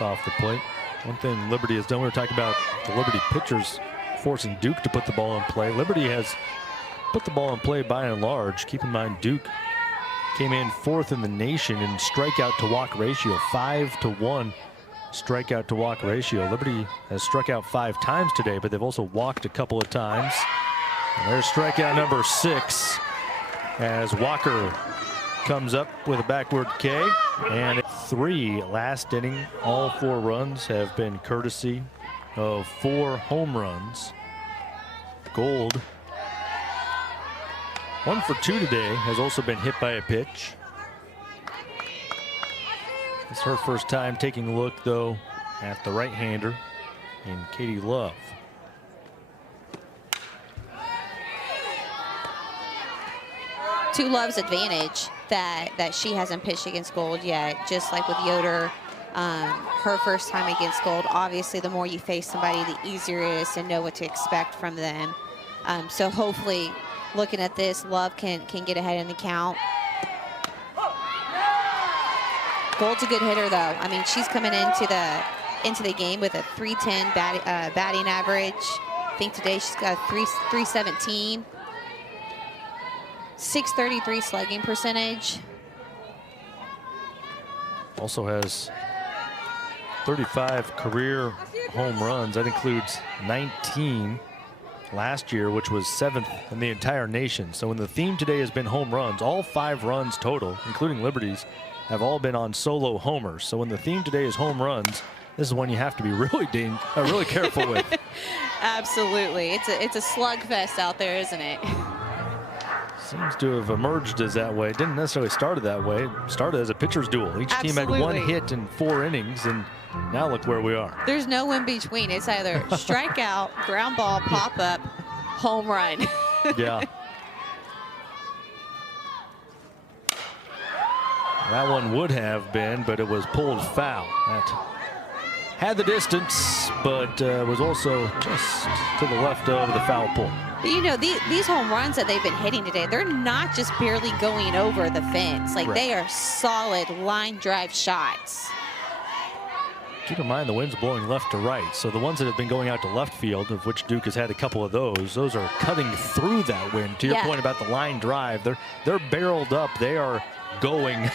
Off the plate. One thing Liberty has done, we were talking about the Liberty pitchers forcing Duke to put the ball in play. Liberty has put the ball in play by and large. Keep in mind, Duke came in 4th in the nation in strikeout to walk ratio, 5-1 strikeout to walk ratio. Liberty has struck out 5 times today, but they've also walked a couple of times. And there's strikeout number 6 as Walker comes up with a backward K, and 3 last inning. All 4 runs have been courtesy of 4 home runs. Gold, 1 for 2 today, has also been hit by a pitch. It's her first time taking a look, though, at the right-hander in Katie Love. To Love's advantage that she hasn't pitched against Gold yet, just like with Yoder. Her first time against Gold, obviously the more you face somebody, the easier it is to know what to expect from them. So hopefully, looking at this, Love can get ahead in the count. Gold's a good hitter, though. I mean, she's coming into the game with a 310 batting average. I think today she's got a 317. 633 slugging percentage. Also has 35 career home runs. That includes 19 last year, which was 7th in the entire nation. So when the theme today has been home runs, all 5 runs total, including Liberty's, have all been on solo homers. So when the theme today is home runs, this is one you have to be really careful with. Absolutely. It's a slugfest out there, isn't it? Seems to have emerged as that way. It didn't necessarily start that way. It started as a pitcher's duel. Each team had 1 hit in 4 innings, and now look where we are. There's no in between. It's either strikeout, ground ball, pop up, home run. Yeah. That one would have been, but it was pulled foul. That had the distance, but was also just to the left of the foul pole. But you know, these home runs that they've been hitting today, they're not just barely going over the fence. Like, they are solid line drive shots. Keep in mind the wind's blowing left to right, so the ones that have been going out to left field, of which Duke has had a couple of those are cutting through that wind. To your point about the line drive, they're barreled up. They are going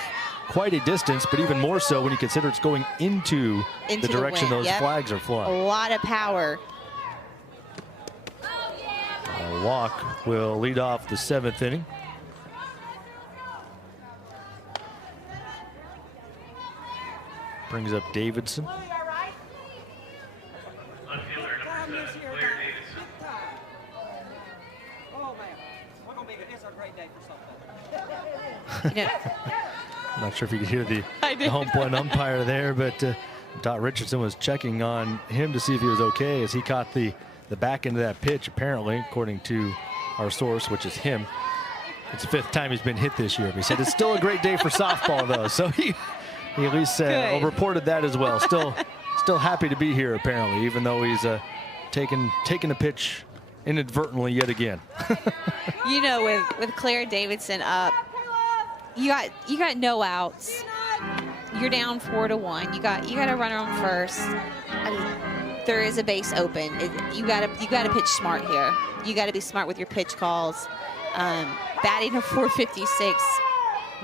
quite a distance, but even more so when you consider it's going into the direction those flags are flying. A lot of power. Walk will lead off the 7th inning. Brings up Davidson. I'm not sure if you could hear the home plate umpire there, but Dot Richardson was checking on him to see if he was okay as he caught the back end of that pitch, apparently, according to our source, which is him. It's the 5th time he's been hit this year. He said it's still a great day for softball, though. So he at least reported that as well. Still happy to be here, apparently, even though he's taking a pitch inadvertently yet again. You know, with Claire Davidson up, you got no outs. You're down 4-1. You got a runner on first. I mean, there is a base open. You gotta pitch smart here. You gotta be smart with your pitch calls. Batting a 456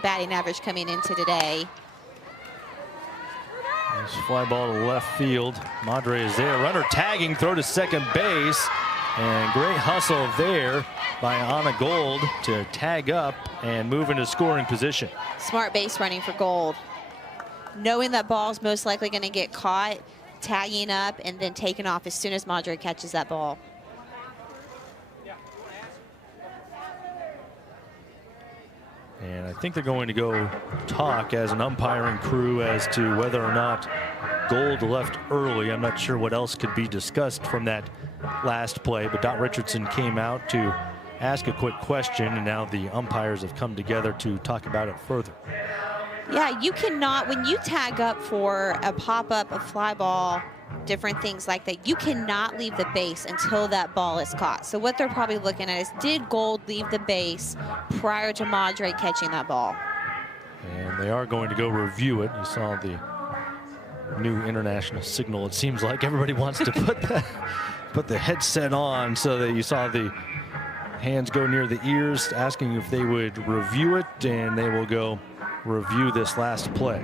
batting average coming into today. Nice fly ball to left field. Madre is there. Runner tagging, throw to second base. And great hustle there by Anna Gold to tag up and move into scoring position. Smart base running for Gold. Knowing that ball's most likely going to get caught, tagging up, and then taking off as soon as Madre catches that ball. And I think they're going to go talk as an umpiring crew as to whether or not Gold left early. I'm not sure what else could be discussed from that last play, but Dot Richardson came out to ask a quick question, and now the umpires have come together to talk about it further. Yeah, you cannot, when you tag up for a pop-up, a fly ball, different things like that, you cannot leave the base until that ball is caught. So what they're probably looking at is, did Gold leave the base prior to Madre catching that ball? And they are going to go review it. You saw the new international signal. It seems like everybody wants to put the headset on, so that you saw the hands go near the ears, asking if they would review it, and they will go review this last play.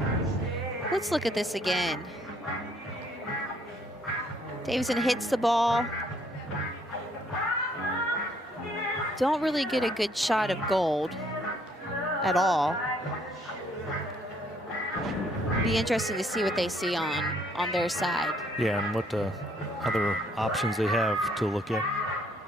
Let's look at this again. Davison hits the ball. Don't really get a good shot of Gold at all. Be interesting to see what they see on their side. Yeah, and what other options they have to look at.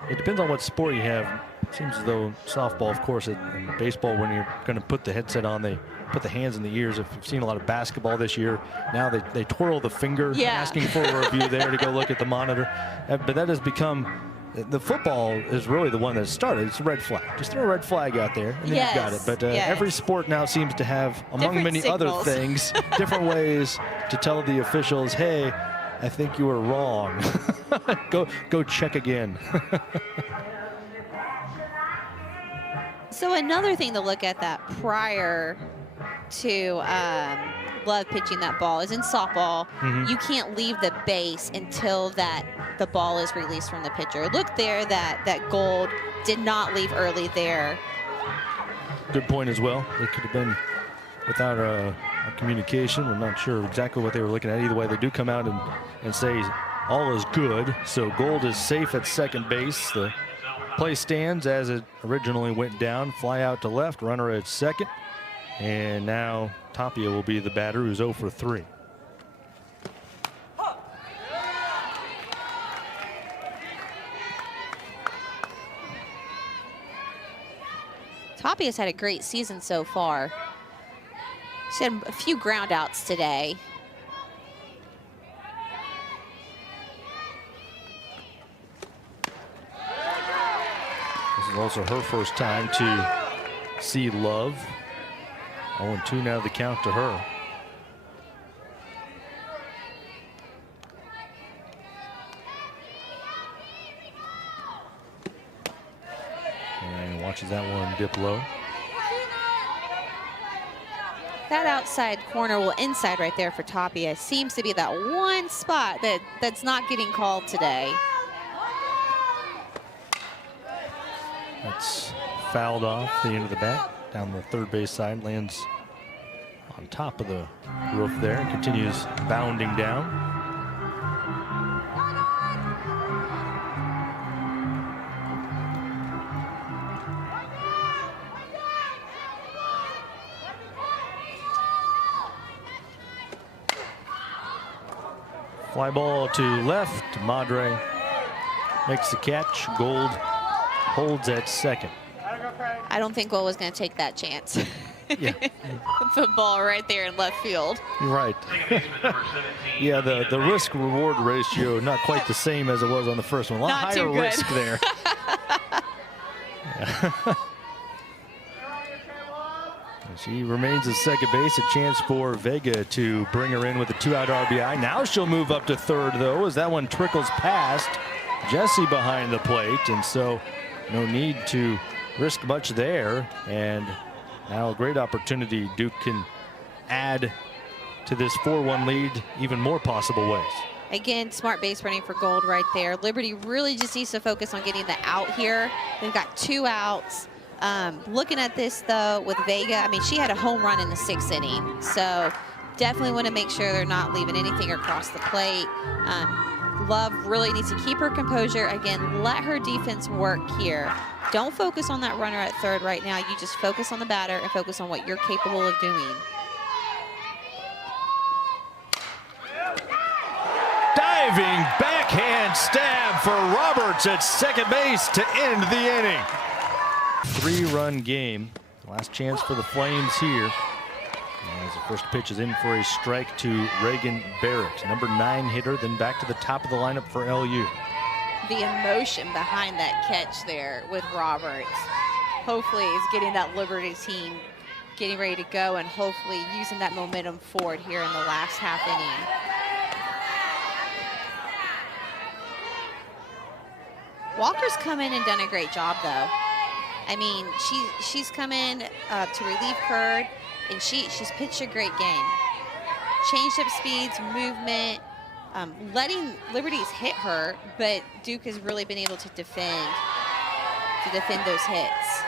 It depends on what sport you have. It seems as though softball, of course, and baseball, when you're going to put the headset on, they put the hands in the ears. If you've seen a lot of basketball this year, now they twirl the finger, asking for a review there to go look at the monitor. But that has become, the football is really the one that started. It's a red flag. Just throw a red flag out there, and then you got it. But every sport now seems to have, among different many signals. other things, different ways to tell the officials, hey, I think you were wrong. Go check again. So another thing to look at that prior to Love pitching that ball is in softball, you can't leave the base until the ball is released from the pitcher. Look there, that Gold did not leave early there. Good point as well. It could have been without a communication. We're not sure exactly what they were looking at. Either way, they do come out and say all is good. So Gold is safe at second base. The play stands as it originally went down. Fly out to left, runner at second. And now Tapia will be the batter, who's 0 for 3. Tapia's had a great season so far. She had a few ground outs today. This is also her first time to see Love. 0-2 now the count to her. And watches that one dip low. That outside corner, well, inside right there for Tapia, seems to be that one spot that's not getting called today. That's fouled off the end of the bat. Down the third base side, lands on top of the roof there and continues bounding down. Fly ball to left. Madre makes the catch. Gold holds at second. I don't think Gold was going to take that chance. Yeah. The ball right there in left field. You're right. Yeah, the risk-reward ratio not quite the same as it was on the first one. A lot Not higher too good. risk there. Yeah. She remains at second base. A chance for Vega to bring her in with a 2-out RBI. Now she'll move up to third, though, as that one trickles past. Jesse behind the plate, and so no need to risk much there. And now a great opportunity. Duke can add to this 4-1 lead even more possible ways. Again, smart base running for gold right there. Liberty really just needs to focus on getting the out here. They've got 2 outs. Looking at this, though, with Vega, I mean, she had a home run in the 6th inning. So definitely want to make sure they're not leaving anything across the plate. Love really needs to keep her composure. Again, let her defense work here. Don't focus on that runner at third right now. You just focus on the batter and focus on what you're capable of doing. Diving backhand stab for Roberts at second base to end the inning. 3-run game. Last chance for the Flames here. As the first pitch is in for a strike to Reagan Barrett, number 9 hitter, then back to the top of the lineup for LU. The emotion behind that catch there with Roberts hopefully is getting that Liberty team getting ready to go and hopefully using that momentum forward here in the last half inning. Walker's come in and done a great job, though. I mean, she's come in to relieve Curd, and she's pitched a great game. Changed up speeds, movement, letting Liberties hit her, but Duke has really been able to defend those hits.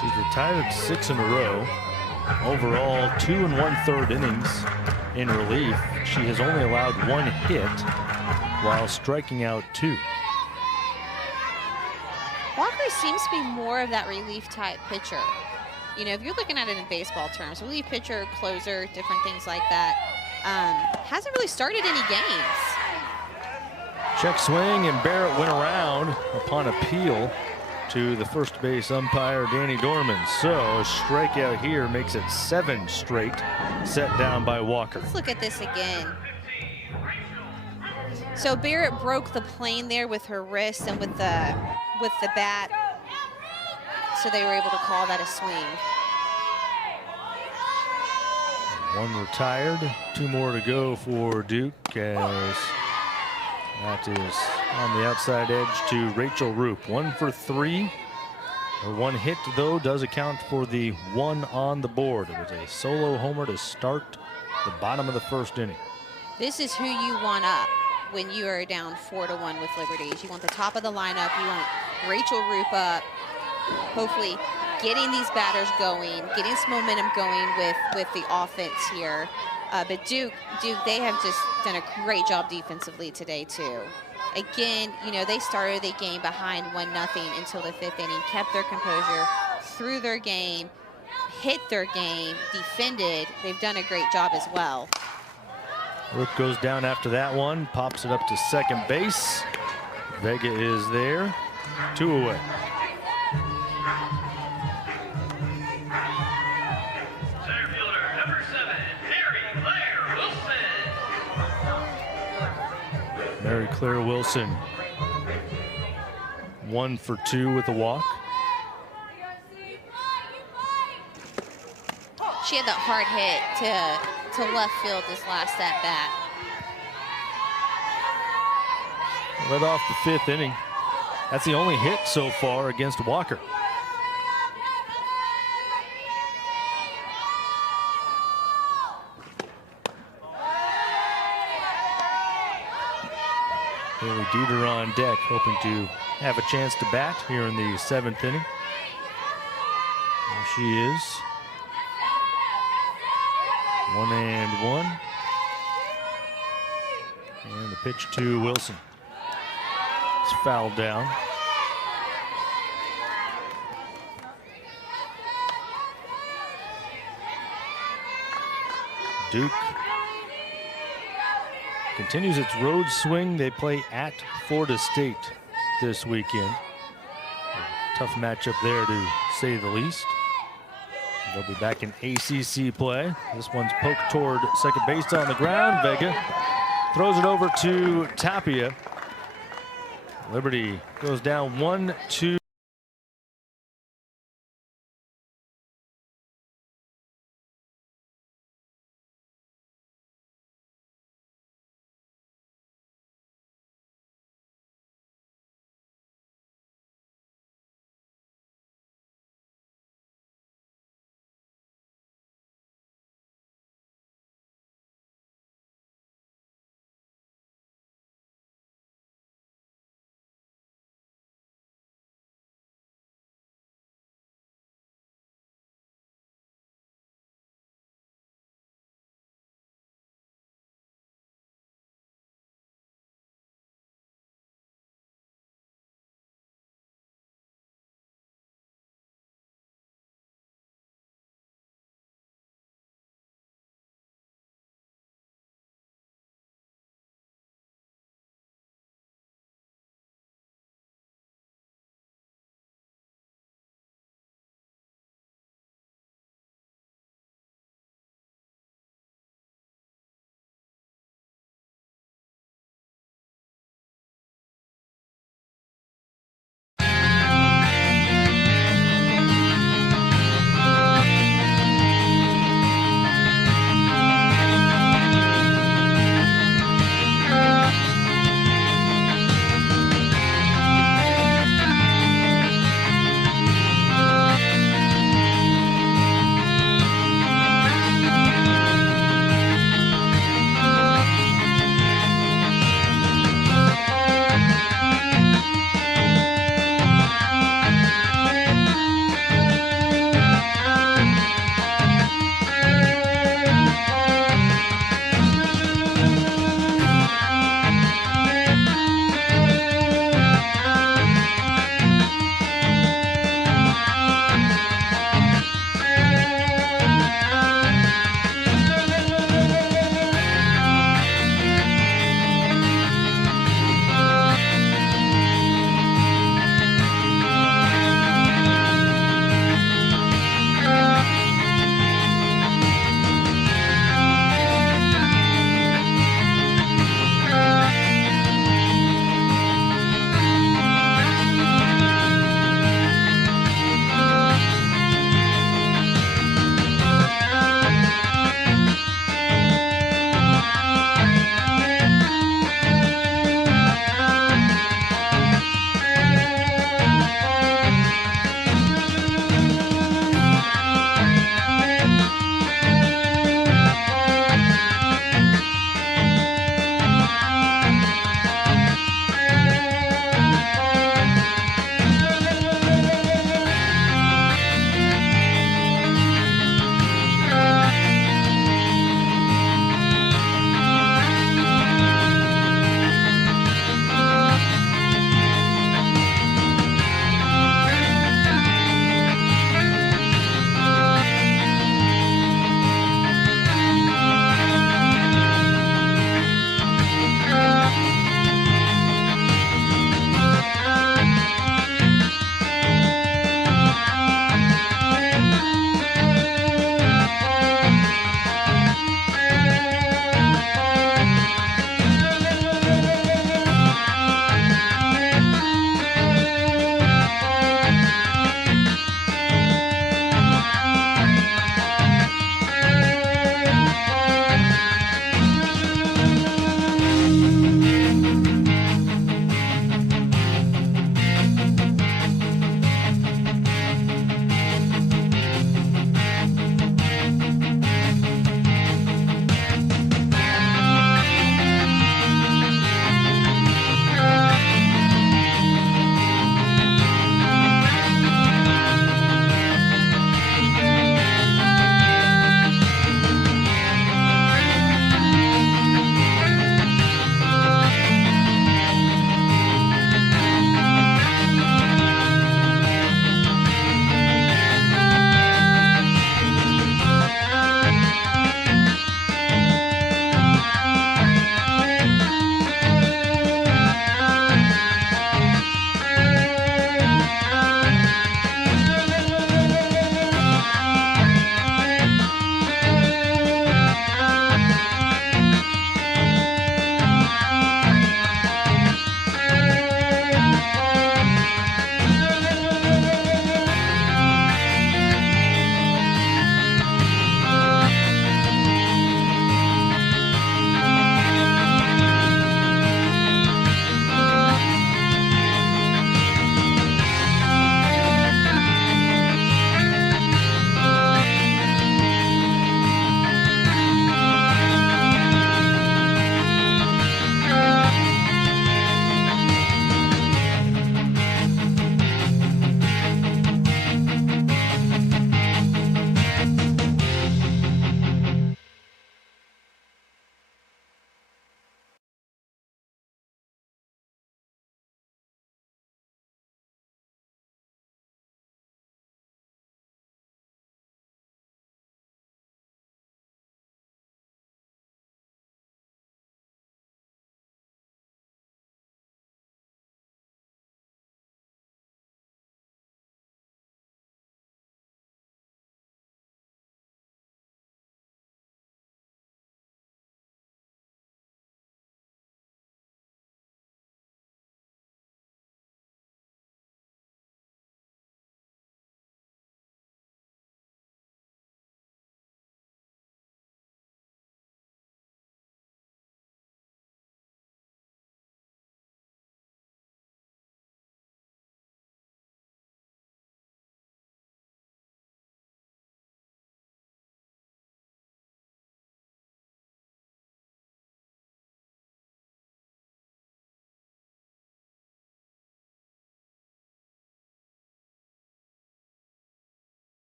She's retired 6 in a row. Overall, 2 1/3 innings in relief. She has only allowed 1 hit while striking out 2. Walker seems to be more of that relief type pitcher. You know, if you're looking at it in baseball terms, relief pitcher, closer, different things like that, hasn't really started any games. Check swing, and Barrett went around upon appeal to the first base umpire, Danny Dorman. So a strikeout here makes it 7 straight set down by Walker. Let's look at this again. So Barrett broke the plane there with her wrist and with the bat, so they were able to call that a swing. 1 retired, 2 more to go for Duke, as that is on the outside edge to Rachel Roop. 1 for 3. Her 1 hit, though, does account for the 1 on the board. It was a solo homer to start the bottom of the 1st inning. This is who you want up when you are down 4-1 with Liberties. You want the top of the lineup. You want Rachel Roop up, hopefully getting these batters going, getting some momentum going with the offense here. But Duke, they have just done a great job defensively today too. Again, you know, they started the game behind 1-0 until the 5th inning, kept their composure through their game, hit their game, defended. They've done a great job as well. Rook goes down after that one, pops it up to second base. Vega is there, 2 away. Center fielder, number 7, Mary Claire Wilson. Mary Claire Wilson, 1 for 2 with a walk. She had that hard hit to left field this last at bat. Led off the 5th inning. That's the only hit so far against Walker. Haley Dieter on deck, hoping to have a chance to bat here in the 7th inning. There she is. 1-1. And the pitch to Wilson. It's fouled down. Duke continues its road swing. They play at Florida State this weekend. A tough matchup there, to say the least. They'll be back in ACC play. This one's poked toward second base on the ground. Vega throws it over to Tapia. Liberty goes down 1-2.